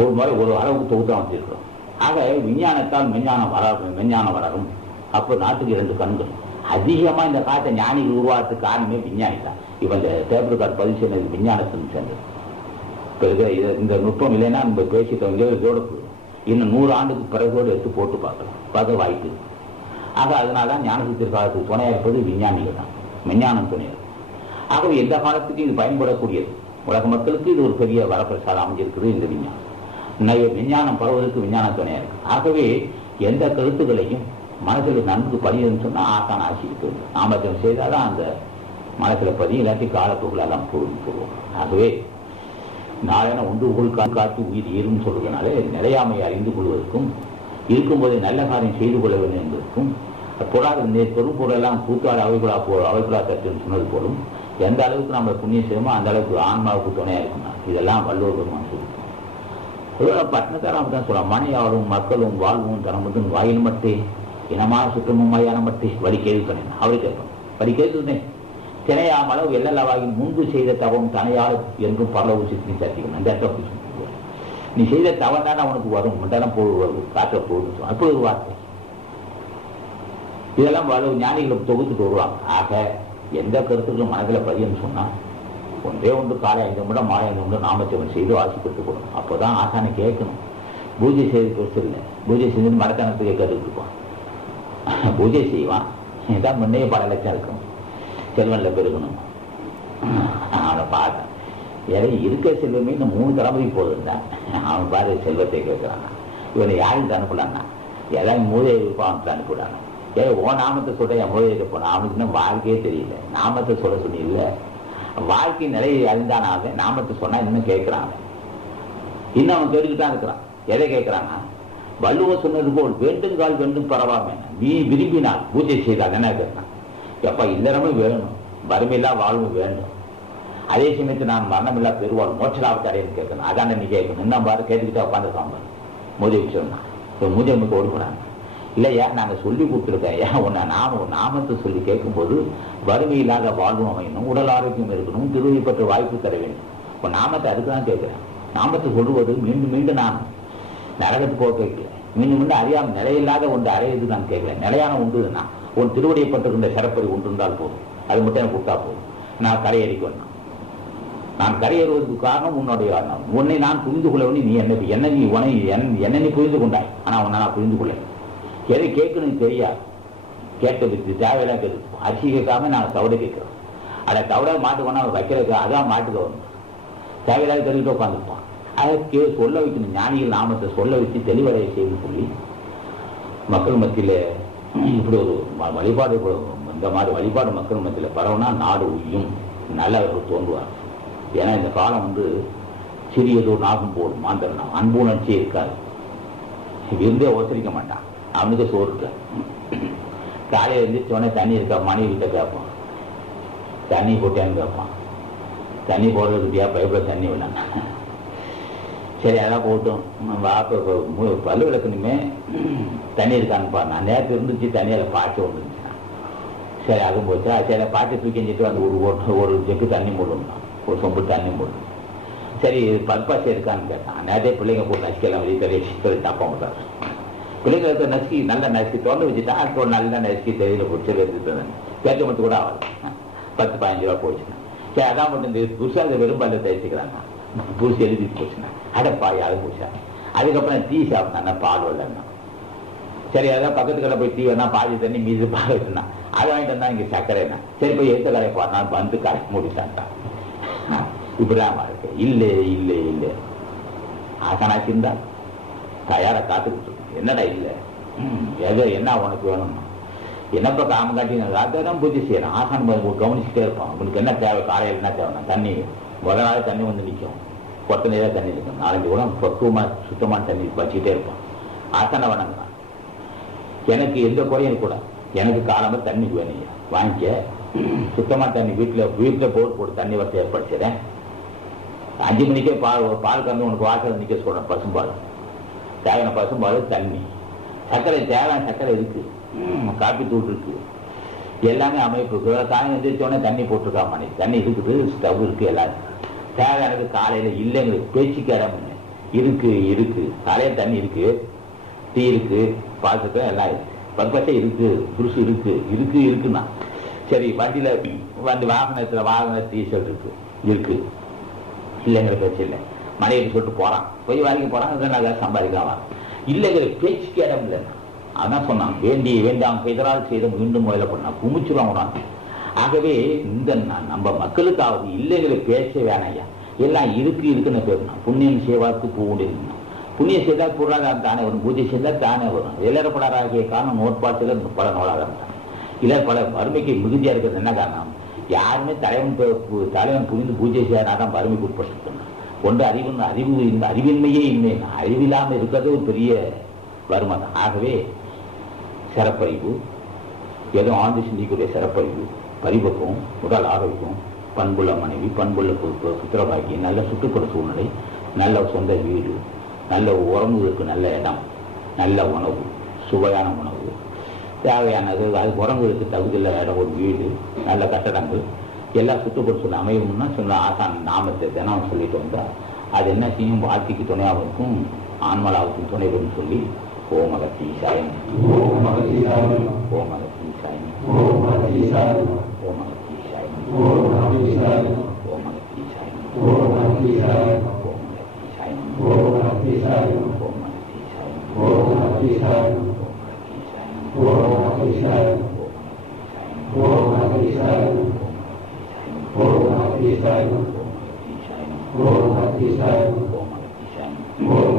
ஒரு முறை ஒரு அளவுக்கு தொகுத்தான் வச்சிருக்கிறோம். ஆக விஞ்ஞானத்தால் விஞ்ஞானம் வளரும். அப்ப நாட்டுக்கு 2 கண்கள். அதிகமா இந்த காலத்தை ஞானிகள் உருவாகிறதுக்கு காரணமே விஞ்ஞானி தான். இப்ப இந்த டேபிள் கார்டு பதிவு செய்யறது விஞ்ஞானத்தின் சேர்ந்தது. இப்ப இந்த நுட்பம் இல்லைன்னா நம்ம பேசிட்டோம். இதோட இன்னும் 100 ஆண்டுக்கு பிறகோடு எடுத்து போட்டு பார்க்க வாய்ப்பு இருக்கு. ஆக அதனாலதான் ஞானசித்திர காலத்துக்கு துணையா இருப்பது விஞ்ஞானிகள் தான். விஞ்ஞானம் துணையர். ஆகவே எந்த காலத்துக்கு இது பயன்படக்கூடியது. உலக மக்களுக்கு இது ஒரு பெரிய வரப்பிரசாதம் அமைஞ்சிருக்குது இந்த விஞ்ஞானம். விஞ்ஞானம் பரவுவதற்கு விஞ்ஞானம் துணையா இருக்கு. ஆகவே எந்த கருத்துக்களையும் மனசில் நன்கு பதியுன்னு சொன்னால் ஆசான் ஆசி இருக்குது. நாமக்கல் செய்தால்தான் அந்த மனசில் பதியும், இல்லாட்டி காலத்துக்குள்ளெல்லாம் போடுவோம். ஆகவே நாளென ஒன்று உள் காட்டி உயிர் ஏறும் சொல்றதுனாலே நிலையாமையை அறிந்து கொள்வதற்கும் இருக்கும்போதே நல்ல காரியம் செய்து கொள்ள வேண்டும் என்பதற்கும் பொருளாதார பெரும்பொருளெல்லாம் கூத்தாடு அவைக்குழா தட்டுன்னு சொன்னது போலும் எந்த அளவுக்கு நம்ம புண்ணியம் செய்யணுமோ அந்த அளவுக்கு ஆன்மாவுக்கு துணையா இருக்கணும். இதெல்லாம் வள்ளுவர் பெருமான் சொல்லியிருக்கோம். பட்டினத்தாராம் தான் சொல்லலாம், மனையாளும் மக்களும் வாழ்வும் தனமும் வாயில் மட்டே இனமான சுற்றமும் மையான மட்டே வழி கேள்விப்பேன். அவரு கேட்பேன், வழி கேட்குறேன் தினையாமளவு எல்லவாகி முன்பு செய்த தவம் தனையாள் என்றும் பரலவு சித்தி சத்திக்கணும். அந்த இடத்துல நீ செய்த தவம் தானே அவனுக்கு வரும், மண்டலம் போடுவது காற்ற போடுது, அப்படி ஒரு வார்த்தை. இதெல்லாம் வளவு ஞானிகளும் தொகுத்துட்டு வருவாங்க. ஆக எந்த கருத்துக்களும் மனதில் பதியன்னு சொன்னா ஒன்றே ஒன்று காலை 5 நிமிடம் மாலை 5 நிமிடம் நாமச்சவன் செய்து வாசி கற்றுக்கணும். அப்போதான் ஆசானை கேட்கணும். பூஜை செய்து பெருசு இல்லை, பூஜை செஞ்சு மரத்தனத்துக்கு கேட்டுட்டு இருப்பான். பூஜை செய்வான், இதான் முன்னையே பல லட்சம் இருக்கணும், செல்வன்ல பெருகணும். அவனை பார்த்தேன், ஏன்னா இருக்க செல்வமே இந்த 3 தலைமுறை போதுந்தான். அவன் பாரு செல்வத்தை கேட்கிறான். இவனை யாருக்கு அனுப்பலான்னா ஏதாவது மூதையை அவனுக்கு அனுப்பிவிடாங்க. ஏ ஓ நாமத்தை சொல்ற என் மூதையிட்ட போனான், அவனுக்கு இன்னும் வாழ்க்கையே தெரியல. நாமத்தை சொல்ல சொன்னி இல்லை, வாழ்க்கை நிலையை அறிந்தான். அவன் நாமத்தை சொன்னா இன்னும் கேட்கிறான். இன்னும் அவன் கேட்டுக்கிட்டு தான் இருக்கிறான். எதை கேட்கிறான்னா வள்ளுவர் சொன்னது போல் வேண்டுங்கால் வேண்டும் பரவாம நீ விரும்பினால் பூஜை செய்தால் என்ன கேட்கிறான். எப்ப இல்லறமும் வேணும், வறுமையில்லா வாழ்வும் வேண்டும், அதே சமயத்தில் நான் மரணமில்லா பெருவாள் மோட்சலாவத்தை அடையன்னு கேட்கணும். அதான் நீ கேட்கணும். இன்னும் பாரு கேட்டுக்கிட்டே உட்காந்துருக்காங்க. மூதை சொன்னா இப்போ மூதை நமக்கு ஓடுகிறாங்க இல்லையா, நாங்கள் சொல்லி கொடுத்துருக்கோம். ஏன் உன்னை நாமத்தை சொல்லி கேட்கும்போது வறுமை இல்லாத வாழ்வும் அமையணும், உடல் ஆரோக்கியம் இருக்கணும், திருவை பெற்ற வாய்ப்பு தர வேண்டும். இப்போ நாமத்தை அதுக்குதான் கேட்கிறேன். நாமத்தை சொல்லுவது மீண்டும் மீண்டும் நான் நரகத்துக்கு போக கேட்கல, மீண்டும் மீண்டும் அறியாம நிலையில்லாத ஒன்று அடையிறது நான் கேட்கிறேன். நிலையான உண்டுன்னா உன் திருவடியை பட்டிருந்த சிறப்பறி ஒன்று இருந்தால் போதும், அது மட்டும் எனக்கு கொடுத்தா போதும். நான் கரையேறிக்கு வந்தேன். நான் கரையேறுவதற்கு காரணம் உன்னுடைய உன்னை நான் புரிந்து கொள்ளவில்லை. நீ என்ன நீ என்ன நீ புரிந்து கொண்டாய், ஆனால் உன்னை நான் புரிந்து கொள்ள எதை கேட்கணும் தெரியாது. கேட்டதுக்கு தேவையெல்லாம் கேட்டு அரிசி கேட்காம நான் தவிட கேட்கிறோம். அதை தவிட மாட்டுக்கோனா வைக்கிறதுக்கு அதான் மாட்டுக்க வரணும். தேவையில்லாத தெரிவிட்டு உட்காந்துருப்பான். அதை சொல்ல வைக்கணும். ஞானிகள் நாமத்தை சொல்ல வச்சு தெளிவடைய செய்து சொல்லி மக்கள் மத்தியில் இப்படி ஒரு வழிபாடு, இந்த மாதிரி வழிபாடு மக்கள் மத்தியில் பரவுனா நாடு உய்யும், நல்லவர்கள் தோன்றுவார். ஏன்னா இந்த காலம் சிறியதோ நாகும் போடும் மாந்திரம், அன்பு உணர்ச்சியே இருக்காது. இருந்தே உச்சரிக்க மாட்டான், அவனுக்கு சோறு இருக்க. காலையில் எழுந்திரிச்சோடனே தண்ணி இருக்கா மனைவி கிட்ட கேட்பான், தண்ணி போட்டேன்னு கேட்பான். தண்ணி போடுறதுக்கியா பைப்பில் தண்ணி விடலாம். சரி அதான் போட்டோம் பல்லு விளக்கணுமே தண்ணி இருக்கான்னு நான் நேரத்தில் இருந்துச்சு, தண்ணியில் பாய்ச்சி வந்துருந்துச்சுன்னா சரி அதுவும் போச்சா. சரி பாய்ச்சி தூக்கி செஞ்சுட்டு அந்த ஒரு ஜெக்கு தண்ணி போடணும், ஒரு சொம்பு தண்ணி போடணும். சரி பல்பாசி இருக்கான்னு கேட்டான். நேரத்தே பிள்ளைங்க போட்டு நசிக்கலாம் வெளியே தெரிய தப்பா விட்டாரு. பிள்ளைங்களுக்கு நசுக்கி நல்லா நசுக்கி தோண்டு வச்சுட்டா அது நல்லா நசுக்கி தெரியல போச்சு பேச்ச மட்டும் கூட ஆகாது. 10-15 ரூபா போச்சுன்னா சரி அதான் மட்டும் இந்த புதுசாக வெறும்பால தயாரிச்சுக்கிறாங்க. புதுசு எழுதிட்டு போச்சுன்னா அடப்பாய் அது போச்சா. அதுக்கப்புறம் டீ சாப்பிட்டான்னா பால் வரலன்னா சரி அதான் பக்கத்து கடை போய் டீ வேணா பாதி தண்ணி மீது பால் வச்சுனா அதை வாங்கிட்டு வந்தா இங்கே சர்க்கரைனா சரி போய் எடுத்த கடையை பார்த்தா வந்து கடை மூடிட்டான்ட்டான். இப்படிதான் இருக்கு. இல்லை இல்லை இல்லை ஆசானாச்சு இருந்தா தயாரா காத்துக்கிட்டு என்னடா இல்லை எதோ என்ன உனக்கு வேணும்னா என்னப்பா காம காட்டி தான் பூஜை செய்யறேன். ஆசான் கவனிச்சுட்டே இருப்பான். உங்களுக்கு என்ன தேவை, காலையில் என்ன தேவைன்னா தண்ணி முதல் நாள் தண்ணி வந்து நிற்கும், கொத்த நீராக தண்ணி இருக்கும். 4-5 கூட பக்குவமாக சுத்தமான தண்ணி வச்சுக்கிட்டே இருப்பான். ஆசானை வணங்குறான். எனக்கு எந்த குறையும் கூட எனக்கு காலமாக தண்ணி வேணும் வாங்கிக்க, சுத்தமாக தண்ணி வீட்டில் போட்டு தண்ணி வசதி ஏற்படுத்திடுறேன். 5 மணிக்கே பால் கறந்து உனக்கு வாசல் நிற்க சொல்கிறேன். பசும்பால் தேவையான பசும்பால், தண்ணி, சர்க்கரை தேவையான சர்க்கரை இருக்கு, காப்பி தூள் இருக்கு, எல்லாமே அமைப்பு இருக்கு. சாயங்காலம் எழுந்திரிச்சோடனே தண்ணி போட்டிருக்கா மணி தண்ணி இருக்குது, ஸ்டவ் இருக்கு, எல்லாரும் தேவையானது. காலையில் இல்லைங்களுக்கு பேச்சுக்கு இடம் இருக்கு இருக்கு. காலையில் தண்ணி இருக்கு, டீ இருக்கு, பால் எல்லாம் இருக்கு, பற்பச்சை இருக்கு, துருசு இருக்கு இருக்கு இருக்குன்னா சரி. வண்டியில் வந்து வாகன டீசல் இருக்கு இருக்கு இல்லைங்கிற பேச்சு இல்லை. மனைவி சொல்லிட்டு போறான், போய் வேலைக்கு போறான், நல்லா சம்பாதிக்கலாம். இல்லைங்கிற பேச்சுக்கு இடம் இல்லைன்னா அதான் சொன்னான். வேண்டாம் செய்தரால் செய்த மீண்டும் முதல்ல பண்ணான் குமிச்சுருவான். ஆகவே இந்த நம்ம மக்களுக்காவது இல்லைகளை பேச வேணாயா, எல்லாம் இருக்குன்னு பேசணும். புண்ணியம் சேவாக்கு பூண்டு புண்ணியம் செய்தால் பொருளாதாரம் தானே வரும், பூஜை செய்தால் தானே வரும். இளரப்படாராகிய காரணம் நோட்பாட்டில் பல நூலாதாரம் தான். இல்லை பல வறுமைக்கு மிகுதியா இருக்கிறது என்ன காரணம்? யாருமே தலைவன் புரிந்து பூஜை செய்யறாதான் வறுமைக்கு உட்பட்டு. ஒன்று இந்த அறிவின்மையே இல்லை, அறிவில்லாமல் இருக்கிறது ஒரு பெரிய வறுமை தான். ஆகவே சிறப்பறிவு, ஏதோ ஆண்டு சிந்திக்கூடிய சிறப்பறிவு, பரிபக்குவம், உடல் ஆரோக்கியம், பண்புள்ள மனைவி, பண்புள்ள புத்திரபாக்கி, நல்ல சுற்றுப்புற சூழ்நிலை, நல்ல சொந்த வீடு, நல்ல உறங்குவதற்கு நல்ல இடம், நல்ல உணவு, சுவையான உணவு, தேவையானது, அது உறங்குவதற்கு தகுதியில் இடம், ஒரு வீடு, நல்ல கட்டடங்கள், எல்லா சுற்றுப்புற சூழ்நிலை அமையணும்னா சொன்ன ஆசான் நாமத்தை தினம் சொல்லிட்டு வந்தால் அது என்ன செய்யும்? வாழ்க்கைக்கு துணையாவுக்கும் ஆன்மலாவுக்கும் துணை வரும்னு சொல்லி ஓமகத்தி சாயம், ஓமகத்தி சாயம், ஓமகத்தி சாயம், ஓமகத்தி சாயம், ஓமகத்தி சாயம், ஓமகத்தி சாயம், ஓமகத்தி சாயம், ஓமகத்தி சாயம், ஓமகத்தி சாயம், ஓமகத்தி சாயம், ஓமகத்தி சாயம், ஓமகத்தி சாயம், ஓமகத்தி சாயம், ஓமகத்தி சாயம், ஓமகத்தி சாயம், ஓமகத்தி சாயம், ஓமகத்தி சாயம்,